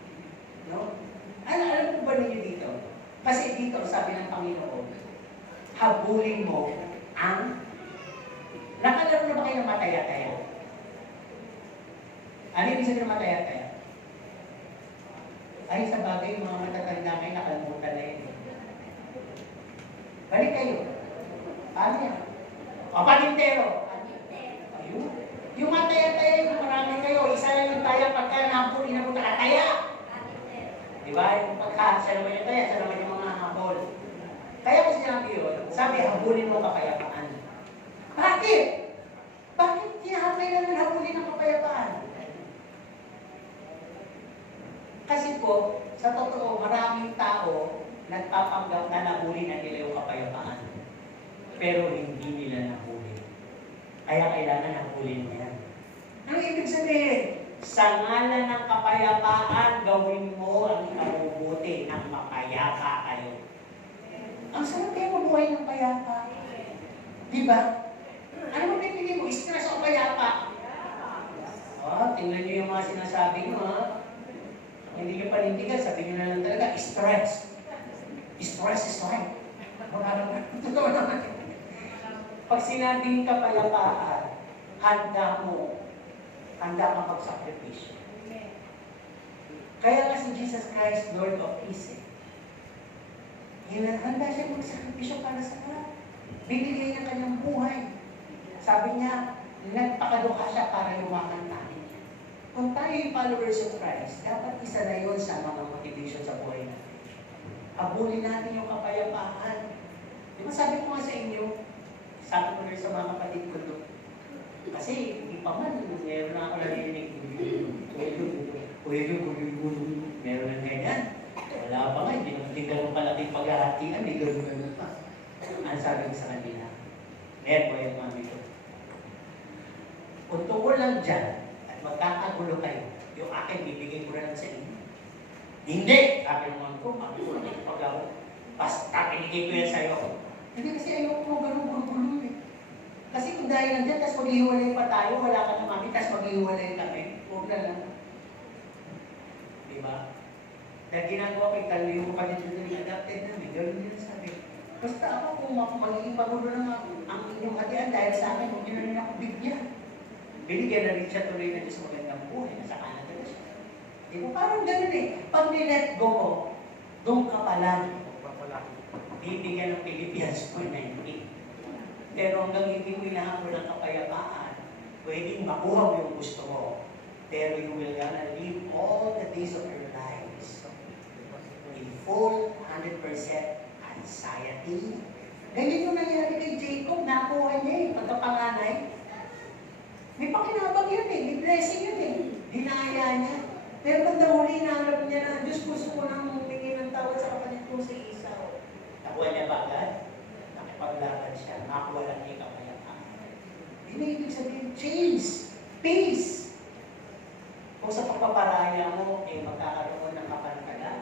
No? Alam po ba ninyo dito? Kasi dito, sabi ng Panginoon, habulin mo ang... Nakalaro na ba kayo ng mataya-taya? Ano yung isa ng mataya-taya? Ay, sa bagay, yung mga matatanda kayo, nakalimutan na yun. Balik kayo. Ano yan? O, panintero. Ayun. Yung mga taya-taya, yung marami kayo, isa lang yung taya pagka nahapon, inapunta ka, taya. Diba? Yung pagka, siya naman yung taya, siya naman yung mga habol. Kaya ko sinabi yun, sabi, habulin mo kapayapaan. Bakit? Bakit kinahapay namin habulin ang kapayapaan? Kasi po, sa totoo, maraming tao nagpapanggap na nahuli na nila yung kapayapaan. Pero hindi nila nahuli. Kaya kailangan nahuli mo yan. Ano ibig sabihin? Sa ngalan ng kapayapaan, gawin mo ang ikabubuti ng mapayapa kayo. Ang sarap kayo mabuhay ng payapa. Diba? Ano mo pinili mo? Stress o payapa? Oh, tingnan niyo yung mga sinasabi mo, ha? Hindi niyo panindigan, sabi niyo na lang talaga, stress. Stress is right. Totoo naman. Pag sinabing kapayapaan, handa kang magsakripisyo. Kaya nga si Jesus Christ, Lord of Peace, handa siya magsakripisyo para sa lahat. Binigay niya kanyang buhay. Sabi niya, nagpakadukha siya para yumakan tayo. Kung tayo yung followers of Christ, dapat isa na yun sa mga motivation sa buhay natin. Abulin natin yung kapayapaan. Di ba sabi ko nga sa inyo, sabi ko rin sa mga kapatid ko doon, kasi hindi pa man, meron na ako narinig, meron na ganyan. Wala pa nga, hindi naman din ganun palaking paghahatian, may ganun pa. Ano sabi ko sa kanila? Meron po yung mami ko. Kung tungkol lang dyan, at magkakagulo kayo, yung akin bibigay ko na lang sa inyo. Hindi! Sabi naman ko, mami ko, nakikipaglaw. Basta pinigay ko yan sa'yo. Hindi kasi ayaw ko ganun gulo-gulo eh. Kasi kung dahil nandiyan, tapos maghihiwalay pa tayo, wala ka na mami, tapos maghihiwalay kami. Huwag na lang. Diba? Dahil ginagawa ko, italo ko pa dito yung adapted namin. Gawin nila sabi. Basta ako, kung magiging pagulo ng ang inyong hatian dahil sa akin, huwag nyo na rin ako bigyan. Binigyan na rin siya tuloy na Diyos magandang buhay. Nasa Canada na siya. Diba? Parang ganun eh. Pag nilet go mo, doon ka pa lang. Bibigyan ng Philippians 4:19. Pero hanggang hindi mo inahabol ng kapayapaan, pwedeng makuha mo yung gusto mo. Pero you will gonna live all the days of your lives in full 100% anxiety. Ganyan yung nangyari kay Jacob, nakuha niya eh, pagkapanganay. May pakinabang yun eh, may blessing yun eh. Dinaya niya. Pero pag huli, nahanap niya na, Diyos, gusto ko nang humingi ng tawad sa kapatid ko sa Esau. Nakuha niya ba agad? Nakipaglaban siya, nakuha lang niya kapayapaan. Hindi na ibig sabihin, change, peace. Kung sa pagpaparaya mo, eh magkakaroon ng kapanagalan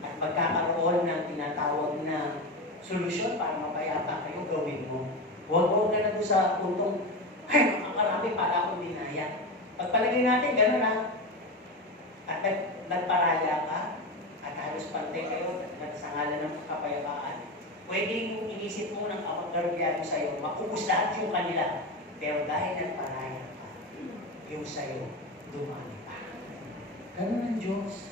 at magkakaroon ng tinatawag na solusyon para mapayapa kayo, gawin mo. Huwag ka na doon sa puntong, ay, makakarami para akong dinaya. Pagpalagay natin, gano'n ha. At nagparaya ka, at halos pantay kayo, sa ngalan ng kapayapaan. Pwedeng inisip mo ng kapag-garubyado sa'yo, makubos lahat yung kanila. Pero dahil nagparaya ka, yung sa'yo, dumami pa. Ganun ang Diyos.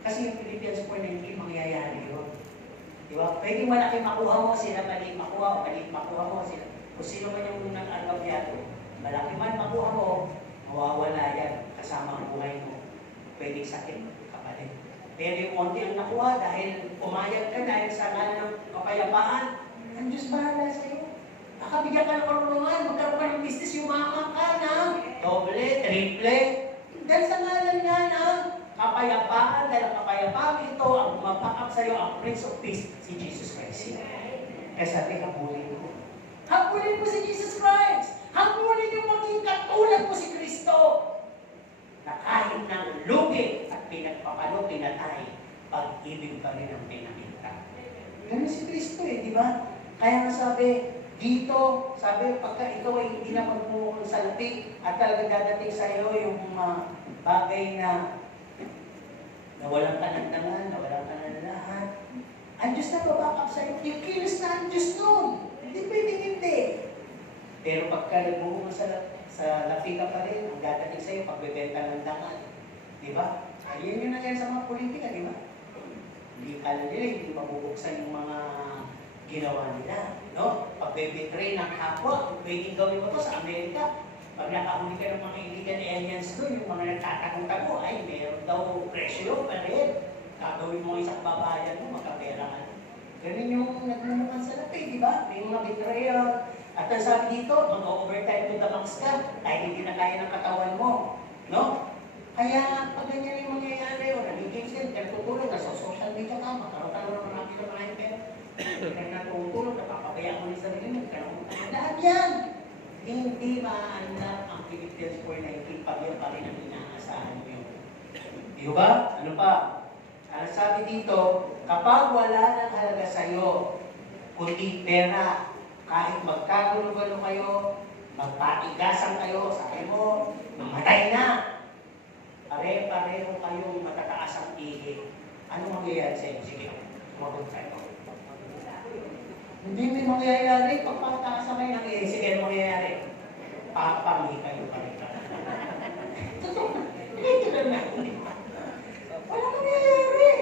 Kasi yung Philippians 4:19, mangyayari yun. Diba? Pwede malaki makuha mo sila, maliit makuha, maliit makuha mo sila. Kung sino man yung unang agabyado, malaki man makuha mo, mawawala yan kasama ang buhay mo. Pwede sakit, kapatid. Pero yung konti ang nakuha dahil pumayag ka dahil sa ngalan ng kapayapaan, ang Diyos bahala sa'yo. Nakabigyan ka ng karunungan, magkaroon ka ng business, yumaman ka ng doble, triple. Dahil sa ngalan nga ng kapayapaan, dahil ang kapayapaan ito, ang mapakap sa'yo, ang Prince of Peace, si Jesus Christ. Kaya sabi, habulin ko. Habulin mo si Jesus Christ! Habulin yung maging katulad mo si Kristo! Na kahit ng lugi at pinagpapalo, pinatay, pag-ibig pa rin ang pinakita. Ganun si Kristo eh, di ba? Kaya nga sabi, dito, sabi, pagka ikaw ay hindi na magmumukul sa lapik at talaga dadating sa iyo yung bagay na nawalan ka ng tangan, nawalan ka ng lahat, ang Diyos na babakap sa iyo, kikilos na ang Diyos noon. Hindi pwedeng hindi. Pero pagka nagmumukul sa lapik ka pa rin, ang dadating sa iyo, pagbebenta ng tangan. Di ba? Ayun yung nangyari sa mga politika, di ba? Hindi kala nila, hindi mabubuksan yung mga ginawa nila. No? Pag-betray ng kapwa, pwedeng gawin mo to sa Amerika. Pag nakahuli ka ng mga illegal aliens doon, yung mga nagtatakong-tago, ay meron daw presyo pa rin. Gagawin mo isang babayan mo, magkapera ka. Ganun yung nagmumukan sa lapi, di ba? May mga betrayal. At ang sabi dito, mag-overtime to the max ka, kahit hindi na kaya ng katawan mo. No? Kaya pag ganyan yung mangyayari, o nagiging sin, nagtutulog, nasa social media ka, magkaroon ka naman marami na mga pera. Kaya natutulog, napapabayaan mo yung sarili mo, lahat yan! Hindi maanap ang Philippines 419 pag yun pa rin ang inaasahan nyo. Di ba? Ano pa? Ang sabi dito, kapag wala nang halaga sa'yo, kundi pera, kahit magkagulo-gulo kayo, magpatigasan kayo sa kayo mo, mamatay na. Pare-pareho kayong matataas ang ihi. Ano mangyayari sa inyo? Sige, sumagot kayo. Hindi may mangyayari pag pataasan kayo ng ihi. Sige, ano mangyayari? Papami kayo pa rin. Totoo na. Hindi na. Wala mangyayari.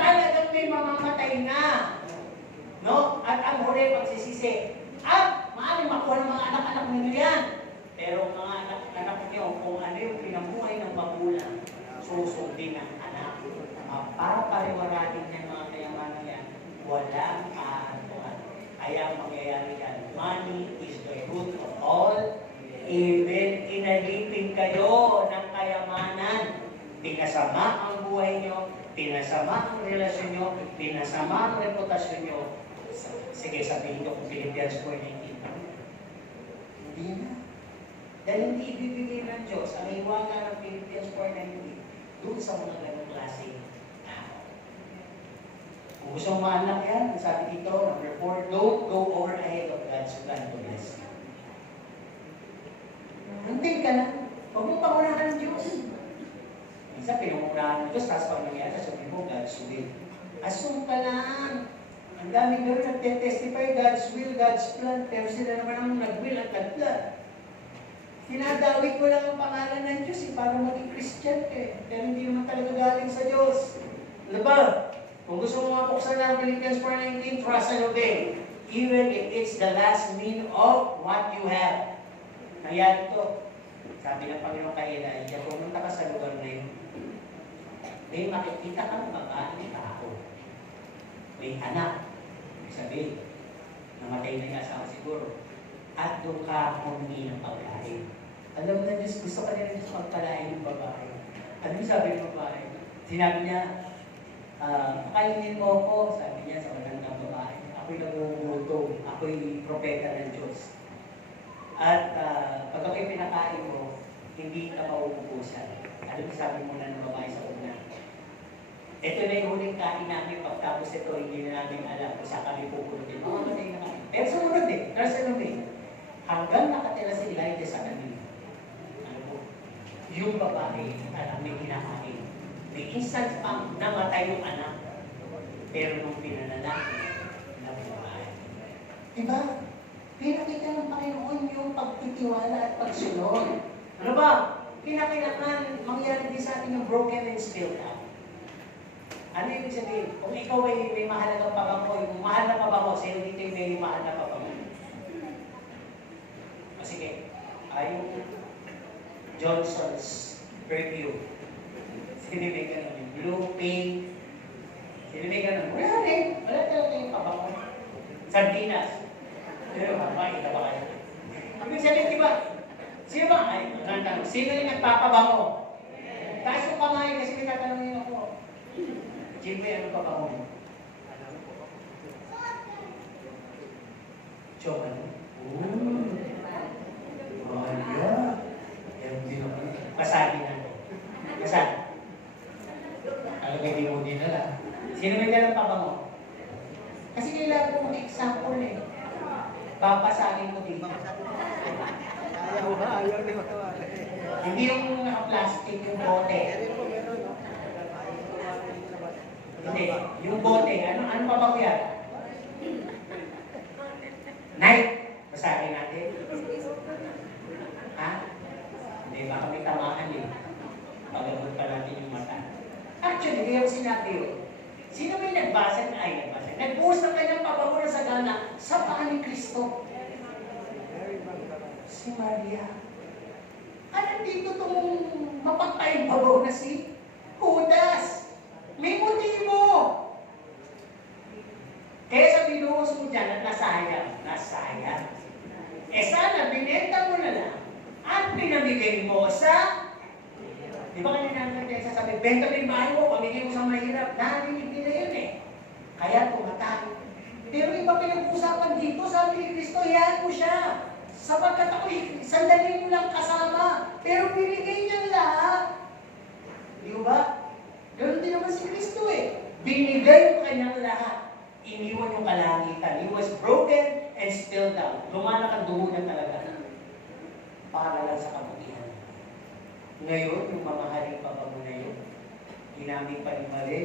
Talagang may mamamatay na. No? At ang huli pagsisisi. At maaaring makuha ng mga anak-anak ninyo yan. Pero mga anak-anak nyo, kung ano yung pinamuhay ng magulang, susundin ng anak. Para pariwaratin ng mga kayamanan yan, walang kaanuan. Kaya mangyayari yan. Money is the root of all evil. Inalipin kayo ng kayamanan. Pinasama ang buhay nyo, pinasama ang relasyon nyo, pinasama ang reputasyon nyo. Sige, sabihin nyo kung Philippians 4:19. Hindi na. Dahil hindi ibibigay ng Diyos ang iwaga ng Philippians 4:19 doon sa mga ganong klase tao. Kung gusto mong maanak yan, sabi dito, number 4, don't go over ahead of God's plan to bless you. Hintay ka lang. Huwag mong pangunahan ng Diyos. Minsan, pinungunahan ng Diyos, tapos pag nangyari, sabi mo, God's will. Assume ka lang. Ang daming gawin nagte-testify, God's will, God's plan, pero sila naman ang nag-will at nag-plan. Sinadawit ko lang ang pangalan ng Diyos para maging Christian pero hindi naman talaga galing sa Diyos. Ano ba? Kung gusto mo mapuksan ng Philippians 4:19, trust and obey. Even if it's the last mean of what you have. Nangyari ito. Sabi ng Panginoon kay Elijah, pumunta ka sa lugar na yun. May makikita kang babae tao. May anak. May sabihin, namatay na yung asawa siguro. At doon ka humingi ng pagkain. Alam mo na Diyos, gusto ka nila Diyos magpalain ng babae. Ano yung sabi ng babae? Sinabi niya, pakainin mo ako, sabi niya sa magandang babae. Ako'y nagugutom, ako'y propeta ng Diyos. At pag ako'y pinakain mo, hindi ka mauubusan. Ano yung sabi mo na ng babae sa una? Ito na yung huling kain namin, pagtapos ito, hindi na namin alam kung saan kami pupunutin. Mamamatay na kami. Pero sumunod trust and obey. Hanggang nakatira si Elijah sa kanila. Ano po? Yung babae, alam, may kinakain. May instant pang namatay yung anak. Pero nung pinanalaki, nabuhay. Diba? Pinakita ng Panginoon yung pagtitiwala at pagsunod. Ano ba? Kinakailangan mangyari din sa atin yung broken and spilled out. Ano ibig sabihin? Kung ikaw ay may mahalagang pabango, yung mahal na pabango, sa'yo dito yung may mahal na pabango. Sige, yung Johnson's perfume. Sinibig ka naman yung blue, pink. Sinibig ka naman. Wala rin. Wala talaga yung pabango. Sardinas. Pero makikita ba kayo? Ibig sabihin, di ba? Sino ba? Sino yung nagpapabango? Taas yung kamay kasi may tatanungin ako. Jimmy, ano pabango mo? Chocolate. Basahin natin. Basahin. Alam mo, hindi mo dinala. Sino may dalang pabango? Kasi kailangan ko mag-example Babasahin mo dito. Ayaw ni Matawala. Hindi yung naka-plastic, yung bote. Hindi, yung bote. Ano pabango yan? Night. Basahin natin. Ha? Hindi, baka may tamaan Pagabot pa natin yung mata. Actually, kaya ko sinabi yun. Sino ba yung nagbasa? Nagbuhos ng kanyang pabango na sagana sa paa ni Kristo. Si Maria. Nandito itong mapagpayang babaw na si Judas. May motibo. Kaya sa binuhos mo dyan at nasayang. Sana binenta mo na lang at pinamigay mo sa... Di ba kanina natin tayo sasabi, benta mo yung bahay mo, pamigay mo sa mahirap. Narinig nila yun eh. Kaya tumatay. Pero iba pinag-usapan dito, sabi ni Kristo, hayaan mo siya. Sapagkat ako'y sandali mo lang kasama. Pero binigay niya lahat. Di ba? Ganun din naman si Kristo eh. Binigay mo kanyang lahat. Iniwan yung kalangitan. He was broken and still down. Lumanak ang dugo na talaga. Para lang sa kabutihan. Ngayon, yung mamahaling pabango na yun, ginamit pa ni Mali.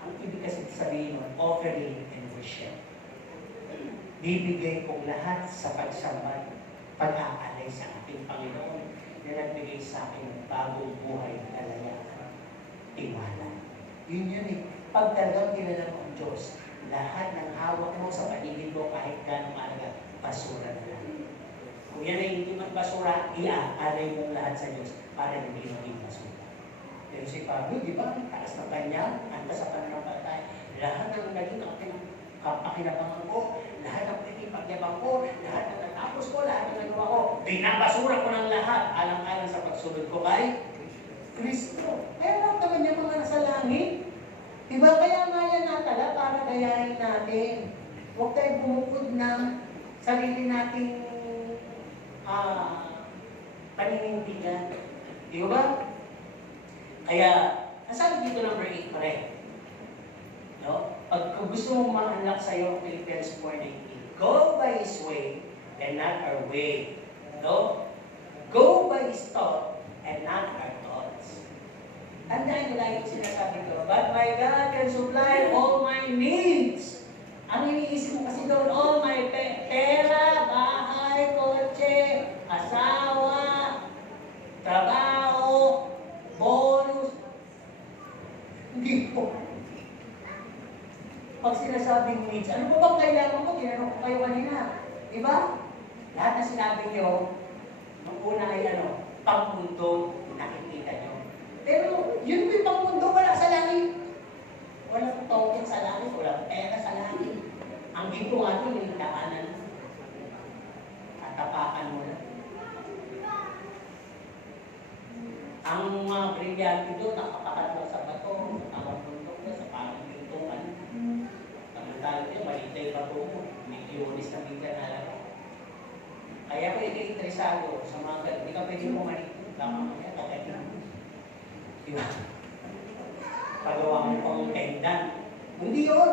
Ang ibig kasi sabihin nun, offering and worship. Bibigay kong lahat sa pagsambay, pag-aalay sa ating Panginoon na nagbigay sa akin ng bagong buhay na kalayaan. Tiwala. Yun eh. Pag talagang kilala mo ang Diyos, lahat ng hawak mo sa paligid mo kahit gano'ng alaga, basura na lang. Kung yan ay hindi man basura, iaalay mo lahat sa Diyos para hindi maging basura. Pero si Pablo, di ba, taas ng kanya, antas sa pananampalataya, lahat ng naging kapakinabangan ko, lahat ng pwedeng pagyabang ko, lahat ng natapos ko, lahat ng nagawa ko, binabasura ko ng lahat, alang-alang sa pagsunod ko kay Kristo. Kaya lang naman yung mga nasa langit. Diba kaya nga yan natala para gayahin natin. Huwag tayo bumukod ng sarili nating paninindigan. Diba? Kaya, nasabi dito number 8 pa rin. No? Pag gusto mong ma-unlock sa'yo ang Philippians 4:19, go by His way and not our way. No? Go by His thought and not our thoughts. Tandaan nyo lagi yung sinasabi ko, but my God can supply all my needs. Ang iniisip mo kasi doon, all my pera, bahay, kotse, asawa, trabaho, bonus. Hindi po. Pag sinasabing needs, ano po bang kailangan ko? Tinanong ko kayo kanina. Diba? Lahat na sinabi nyo, nung una ay pangmundo, nakikita nyo. Pero yun po yung pangmundo, wala sa langit. Walang token sa langit, walang pera sa langit. Ang ginto nga ito, yung daanan. Katapakan mo lang. Ang mga brilyante doon, nakapakat mo sa bato, nakapundok na sa parang pintuan. Samantala niya, malitay bato mo, may kiyonis na bigyan alaga. Kaya ko ika-interesado sa mga ganun. Hindi ka pwede mo malito. Tama mo yan, kakaitin mo. Diba? Pagawa mo pang tendan. Hindi yun.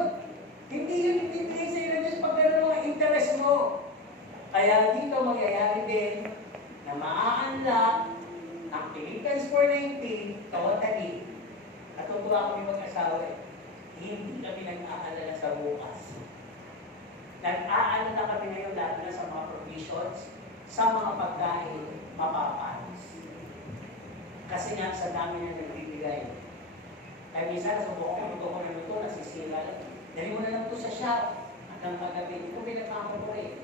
Hindi yun ibigay sa'yo na Diyos pag gano'n mga interest mo. Kaya dito magyayari din na maa-unlock ang Philippians 4:19 totally. Natutuwa kami mag-asawa eh. Hindi kami nag-aalala sa bukas. Nag-aalala kami ngayon lalo na sa mga provisions, sa mga pagkain, mapapanis. Kasi nga sa dami na nagbibigay. Kaya minsan, subukan ko na ito, nasisira lang. Dali mo na lang ito sa shop. Hanggang paggabi, ito pinagpako ko eh.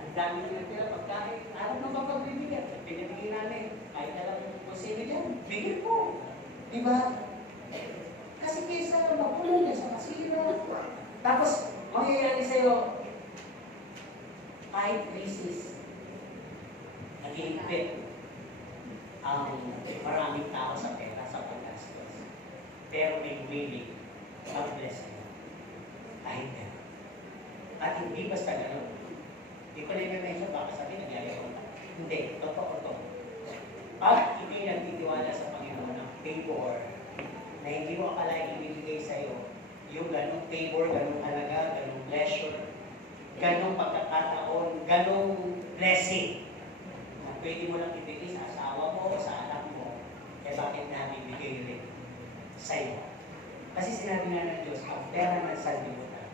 Ang dami na nagtira pagkain. Araw na ba pagbibigyan? Pinabigyan namin. Kahit alam kung sino yan, bigyan ko. Diba? Kasi kaysa magpulong niya sa kasino. Tapos, mangyayari sa'yo, kahit crisis, nag-iipit ang maraming tao sa pera, sa paggastos. Pero may willing mag-bless kayo. Kahit gano'n. At hindi basta gano'n. Hindi ko rin na-mention, baka sabihin, nagyayabang ka. Hindi, totoo to. Pag hindi nagtitiwala sa Panginoon ng favor, na hindi mo akalain ibibigay sa'yo, yung ganong favor, ganong halaga, ganong pleasure, ganong pagkakataon, ganong blessing, na pwede mo lang ibigay sa asawa mo o sa anak mo, eh bakit na ibigay rin sa'yo? Kasi sinabi nga ng Diyos, ang pera ng sanlibutan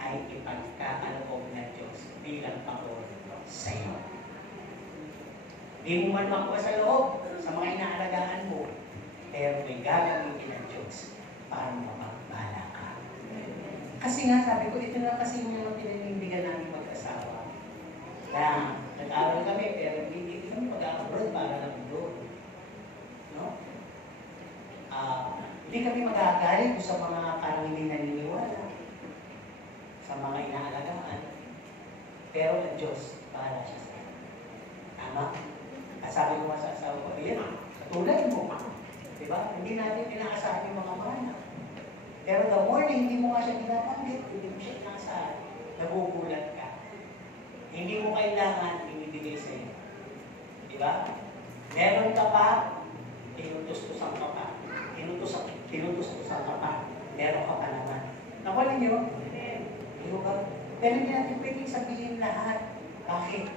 ay ipagkakaloob ng Diyos bilang pangor sa'yo. Di mo man makuha sa loob sa mga inaalagaan mo, pero may gagamitin ng Diyos para mapagbahala ka. Kasi nga, sabi ko, ito na kasi yung mga pinanindigan namin mag-asawa. Kaya, nag-aaral kami, pero hindi kami mag-abroad para lang doon. No? Hindi kami mag-aagaling sa mga kariling naniniwala, sa mga inaalagaan. Pero ang Diyos, bahala siya sa akin. Tama? At sabi ko sa asawa ko, yan, katulad mo. Diba? Hindi natin inaasahan yung mga mana. Pero the morning, hindi mo nga siya ginabanggit, hindi mo siya inaasahan, nagugulat ka. Hindi mo kailangan ibibigay sa iyo. Diba? Meron ka pa, tinutustusan ka pa. Tinutustusan ka pa. Meron ka pa naman. Nakuha ninyo? Diba ba? Pero hindi natin pwedeng sabihin lahat. Bakit?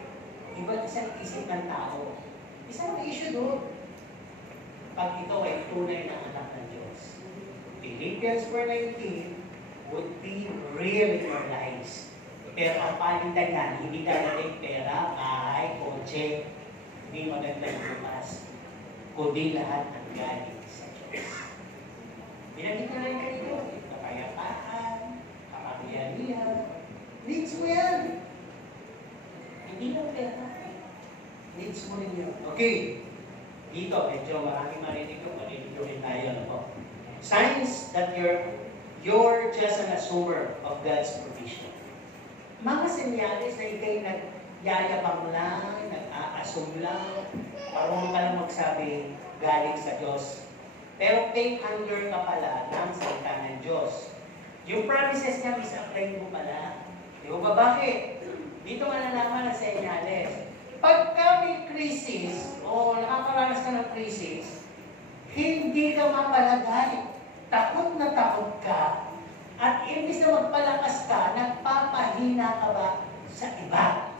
Iba isang isip ng tao. Isang issue doon. Pag ito ay tunay na anak ng Diyos. Philippians 4:19 would be real in your lives. Pero ang palitan yan, hindi dadating pera, bahay, kotse, hindi magandang bukas, kundi lahat ng galing sa Diyos. Binagin na rin kayo, kapayapaan, kapangyarihan, needs mo yan. Hindi lang pera. Needs mo rin yun. Okay. Dito, medyo maraming marinig ko, rin tayo. Ano po? Signs that you're just an assumer of God's provision. Mga senyales na ikay nagyayabang lang, nag-a-assume lang, parang ka lang magsabi, galing sa Diyos. Pero take under ka pala ng salita ng Diyos. Yung promises niya, misapply mo pala. Di ba bakit? Dito malalaman ang senyales. Pagka may krisis, o nakakaranas ka ng krisis, hindi ka mapalagay. Takot na takot ka. At imbis na magpalakas ka, nagpapahina ka ba sa iba?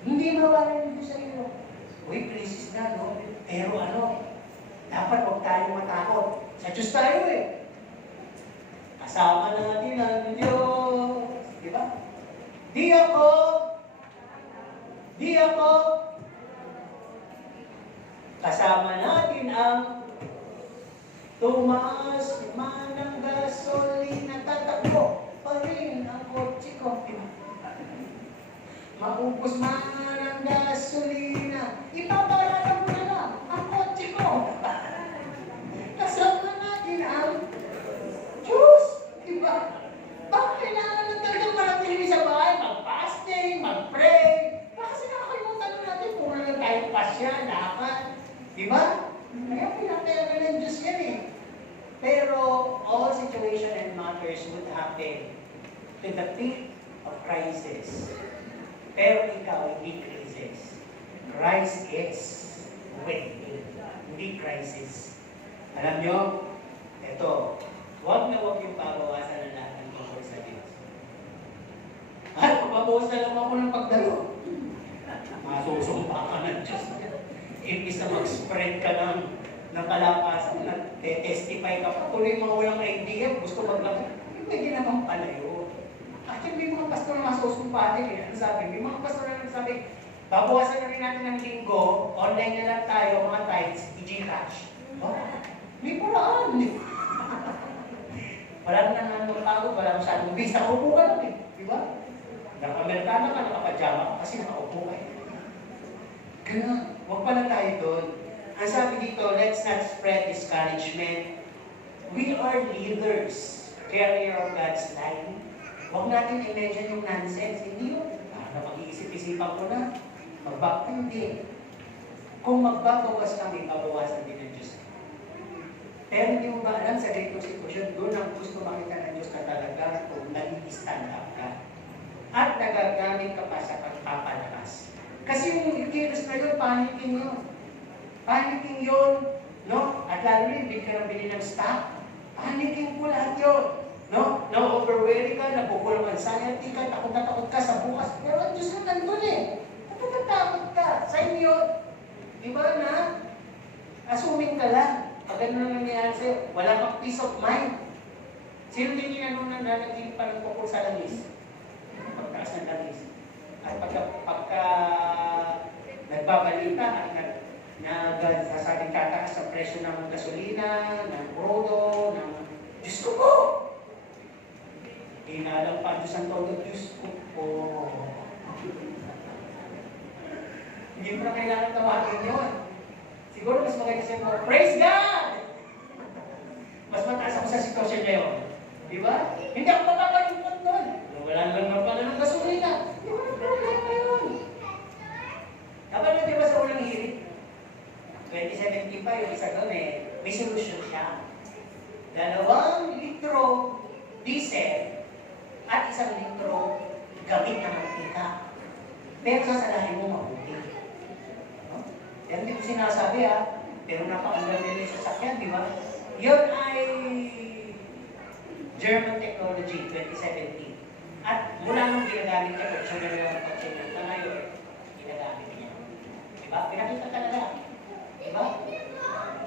Hindi mawalan nito sa iyo. Uy, krisis na, no? Pero dapat huwag tayo matakot. Sa Diyos tayo eh. Kasama natin ang Diyos. Di ba? Di ako, kasama natin ang tumaas man ng gasolina, tatakbo pa rin ang kotse ko. Maubos man ang gasolina, ipaparada mo na lang ang kotse ko. Kasama natin ang Diyos. Diba? Bakit kailangan na talagang manatili sa bahay? Mag-fasting, mag-pray. Kasi nakakalimutan na natin kung lang tayo pasya, lakad. Diba? Kaya pinatayagan ng Diyos yan eh. Pero all situation and matters would happen to the peak of crisis. Pero ikaw, hindi crisis. Christ is with you. Hindi crisis. Alam nyo, ito, huwag na huwag yung pabawasan na natin tungkol sa Diyos. At pabawasan na lang ako ng pagdalo. Masusumpa ka ng Diyos. Imbis na mag-spread ka ng kalakasan, testify ka pa, tuloy mga walang idea, gusto maglaki. Pwede naman pala yun. Actually, may mga pastor na masusumpatin eh. Ano sabi? May mga pastor na nagsabi, babawasan na rin natin ng linggo, online na lang tayo, mga tithes, i-Gcash. Oh, may paraan. Wala na nakapagod, wala masyadong bis, nakaupo ka lang eh. Diba? Naka-Amerikana ka, naka-pajama ka, kasi nakaupo ka eh. Kaya, huwag pala tayo doon. Ang sabi dito, let's not spread discouragement. We are leaders, carrier of God's line. Huwag natin imagine yung nonsense. Hindi yun. Para mag-iisip-isipan ko na. Mag-back hindi. Kung magbabawas kami, babawasan din ng Diyos. Pero hindi mo ba alam sa ganitong sitwasyon, doon ang gusto makita ng Diyos na talaga kung nag-i-stand up ka. At nagagamit ka pa sa pagpapalakas. Kasi yung ikilos na yun, panicking yun. Panicking yun, no? At lalo rin, bigyan ka na bili ng stock. Panicking po lahat yun. No? Na-overwhelming ka, nabukulong anxiety ka, takot na takot ka sa bukas. Pero ang Diyos mo nandun eh. Takot ka. Sa inyo, di ba na? Assuming ka lang. Pag ano na nangyayari sa'yo, wala kang peace of mind. Sino din yung ano na nalaging parang pukul sa langis? Pagtaas ng langis. At pagka nagbabalita, Sasabing tataas ang presyo ng gasolina, ng brodo, ng... Diyos ko po! Hinalang pa Diyos ang todo, Diyos ko po. Hindi mo na kailangan tawagin yun. Siguro mas maganda siya mo, praise God! Mas mataas ako sa sitwasyon ngayon. Di ba? Hindi ako mapapalungkot nun. Wala lang na pala ng gasolina. Di ba na problema yun? Dapat na di ba sa unang hirit? 2017 pa yung isa doon may solusyon siya. 2 litro diesel at 1 litro gamit na mantika. Pero sasalahin mo mabuti. No? Yan hindi ko sinasabi pero napakaganda nila yung sasakyan, di ba? Yun ay German technology, 2017. At mula nung ginagamit niya, kung siya na yung pag-siya na ngayon, ginagamit niya. Diba? Pinakita talaga. Diba?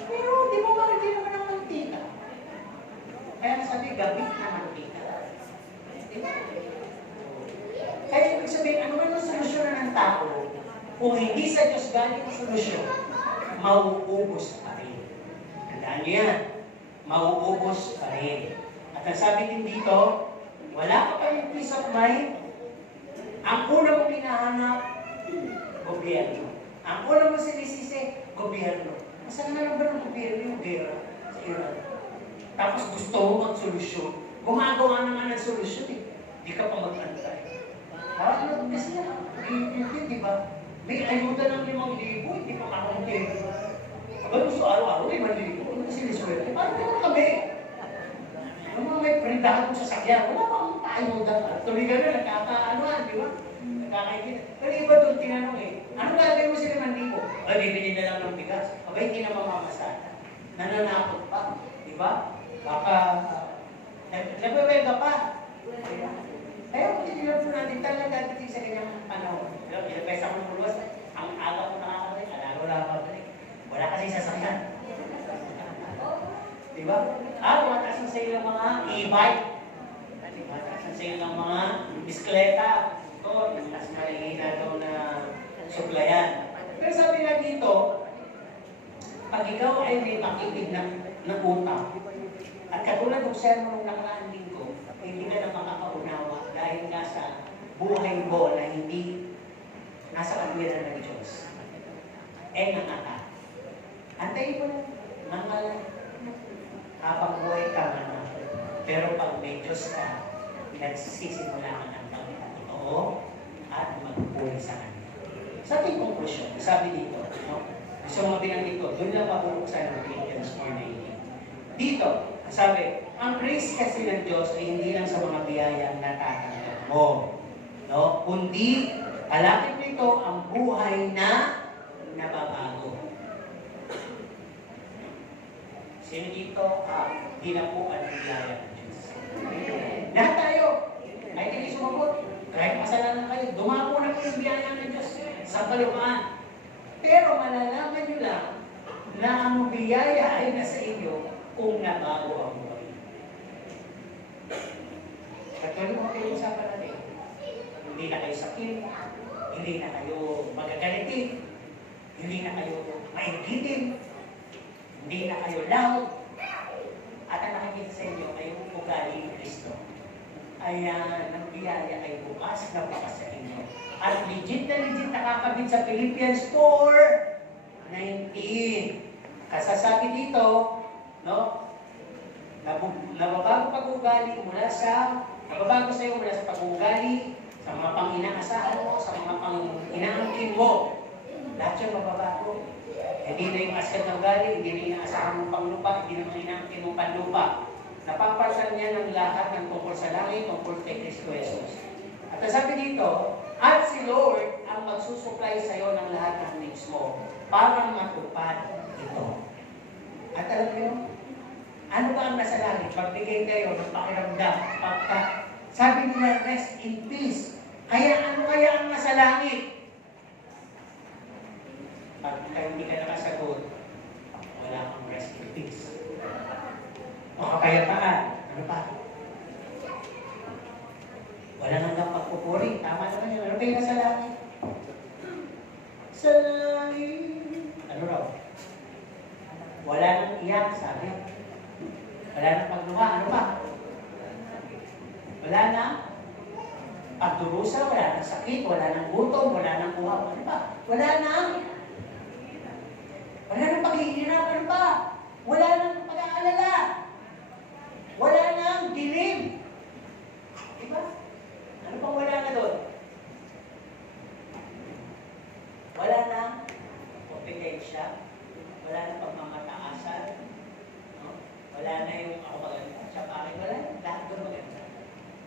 Pero di mo makikita naman ang mantika. Kaya nasabi, gamit na mantika. Diba? Kaya ibig sabihin, ano man ang solusyon na ng tao, kung hindi sa Diyos galing ang solusyon, mauubos pa rin. Tandaan niyo yan. Mauubos pa rin. At ang sabi din dito, wala ka pa yung peace of mind, ang una mong hinahanap, gobyerno. Ang una mong sinisisi, gobyerno. Masama na lang ba ng gobyerno yung gera sa Iran? Tapos gusto mo mag-solusyon. Gumagawa naman ng solusyon Di ka pa mag-antay. Parang na, kasi na, di ba? May ayuda ng 5,000, hindi pa kakunti. Aba, gusto araw-araw, 5,000. Ano kasi niswerte? Parang naman kami. Yung mga may perindahan mo sa sakyan, wala pa akong ayuda. Tuloy ka na, nagkakaanoan, di ba? Nagkakaitin. Pero iba doon tinanong ano gagawin mo sa 5,000? Ay, bibili na lang ng bigas. Aba, hindi na mamamasada. Nananakot pa, di ba? Baka, nagwewelga pa. Kaya kung tinilang po natin, talaga dadating sa kanyang panahon. Pero, pinapesa ko ng puluwas, ang aga ko nakakabalik, wala pa balik. Wala kasi sasakyan. Di ba? Mataas ang sa'yo ng mga e-bike. Mataas ang sa'yo ng mga bisikleta. Ito, mas malihina daw na suplayan. Pero sabi na dito, pag ikaw ay may makinig ng utang, at katulad ng sermon nung nakaraan linggo, hindi ka na makakaunawa dahil nga sa buhay mo na hindi nasa katwiran ng Diyos. Nakaka. Antayin mo lang, mangal habang buhay ka man. Pero pag may Diyos ka, nagsisimula ka ng pagkatotoo at magbuhay sa Kanya. Sa ating conclusion, sabi dito, gusto mo binanggit ko, doon lang mabubuksan ng Philippians 4:19. Dito, sabi, ang grace kasi ng Diyos ay hindi lang sa mga biyayang natatanggap mo, kundi kalapit nito ang buhay na nababago. Sino dito hinapuan ng biyaya ng Diyos? Lahat tayo. Kahit hindi sumagot. Kahit masalanan kayo. Dumapo na po yung biyaya ng Diyos sa kalumaan. Pero malalaman nyo lang na ang biyaya ay nasa inyo kung nabago ang buhay. Katulad mo kayo usapan natin. Hindi na kayo sakit. Hindi na kayo magagalitin. Hindi na kayo maingitin. Hindi na kayo loud. At ang nakikita sa inyo ay yung ugali ni Kristo. Ayan, ang biyaya ay bukas na bukas sa inyo. At legit nakakabit sa Philippians 4:19. Kasasabi dito, nababago sa iyo mula sa pag-uugali, sa mga pang-inaasahan mo, sa mga pang-inaangkin mo. Lahat yung mababago. Hindi na yung askan ng gali, hindi na inaasahan mong panglupa, hindi na inaangkin mong panlupa. Napapalitan niya ng lahat ng tungkol sa langit, tungkol kay Kristo Jesus. At sabi dito, at si Lord ang magsusupply sa iyo ng lahat ng needs mo para matupad ito. At alam niyo, ano ba ang nasa langit? Pagbigay kayo ng pakiramdam, sabi nila, rest in peace. Kaya ano kaya ang nasa langit? Pag hindi ka nakasagot, wala kang rest in peace. O kapayapaan, ano pa? Wala hanggang pagpupuri. Tama naman yun. Ano ba yung nasa langit? Sa langit. Ano raw? iyak, sabi. Wala nang pagluha. Ano pa? Wala na pagdurusa, wala nang sakit, wala nang gutom, wala nang uhaw. Ano pa? Wala nang paghihirap. Ano pa? Wala nang pag-aalala. Wala nang dilim. Diba? Ano pang wala na doon? Wala nang kompetensya. Wala nang pagmamataasan. No? Wala na yung ako maganda. Siya pare, wala na. Lahat doon maganda.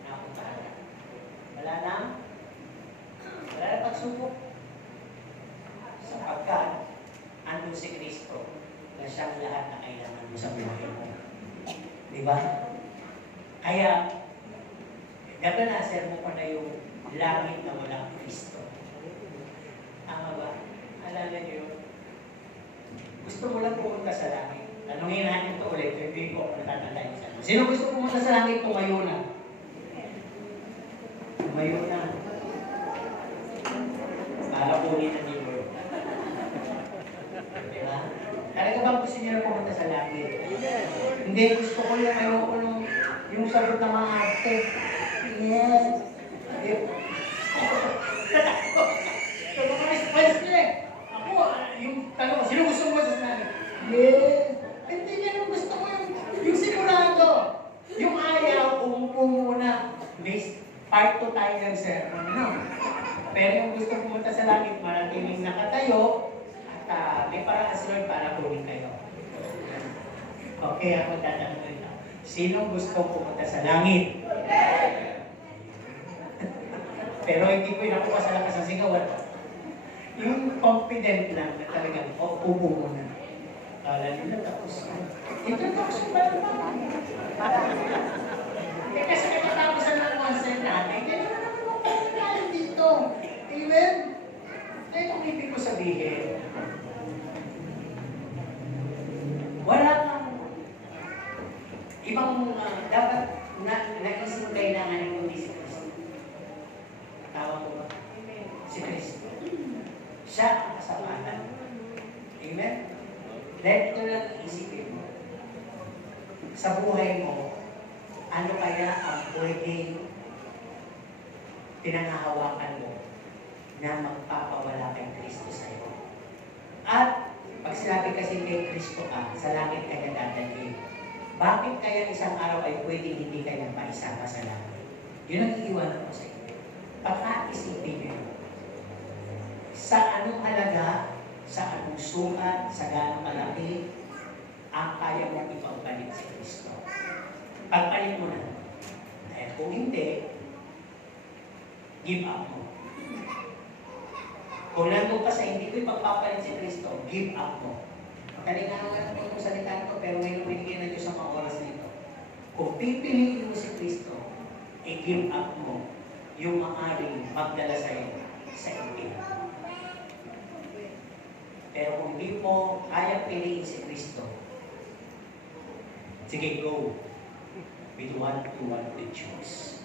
Napuntahan na. Wala na pagsubok. Sapagkat andun si Kristo na siyang lahat na kailangan mo sa buhay mo. Diba? Kaya, gabi na, sermo ko na yung langit na walang Kristo. Tama ba? Alala niyo, gusto mo lang pumunta sa langit. Tanungin natin ito ulit, hindi ko natatandaan sa inyo. Sino gusto pumunta sa langit? Tumayo na. Tumayo na. Para kunin na niyo. Diba? Talaga bang gusto niyo na pumunta sa langit? Hindi, gusto ko yung ayoko yung sagot ng mga arte. Yes. So, mga response niya eh. Ako, yung tanong, sino gusto mo sa langit? Yes. Hindi niya nung gusto ko yung sigurado. Yung ayaw, umupo muna. May part 2 tayo ng sermon, no? Pero yung gusto pumunta sa langit, maratiling nakatayo, at may paraan si Lord para kunin kayo. Okay, ako tatanungin ito. Sino gusto pumunta sa langit? Pero hindi ko inakuha sa lakas ng sigawan. Yung confident lang na talagang, upo muna. Kala nila tapos. Ito tapos yung balaman. Kasi katatapusan ng concept natin, kaya naman ako dito. Amen? Kaya kung ibig ko sabihin, wala kang ibang dapat naisip kailangan ng kundi si Kristo. Tawag ko ba? Si Kristo. Siya ang kasamahan. Amen? Let ko lang isipin mo. Sa buhay mo, ano kaya ang pwedeng pinangahawakan mo na magpapawala kay Kristo sa iyo? At pag sinabi kasi kay Kristo ka, sa langit ka na dadalhin. Bakit kaya isang araw ay pwedeng hindi ka na maisama sa langit? Yun ang iiwanan ko sa inyo. Pagka-isipin nyo, sa anong halaga, sa anong sukat, sa gano'ng kalaki, ang kaya mong ipagpalit si Kristo. Pagpalit mo na. Dahil kung hindi, give up mo. Kung nandun ka sa hindi ko ipagpapalit si Kristo, give up mo. Kalingawan ko itong salita ko, pero ngayon binigyan na Diyos sa mga oras na ito. Kung pipiliin mo si Kristo, i-give up mo yung maaring magdala sa iyo sa impyerno. Pero kung hindi mo kaya piliin si Kristo, sige, go with what you want to choose.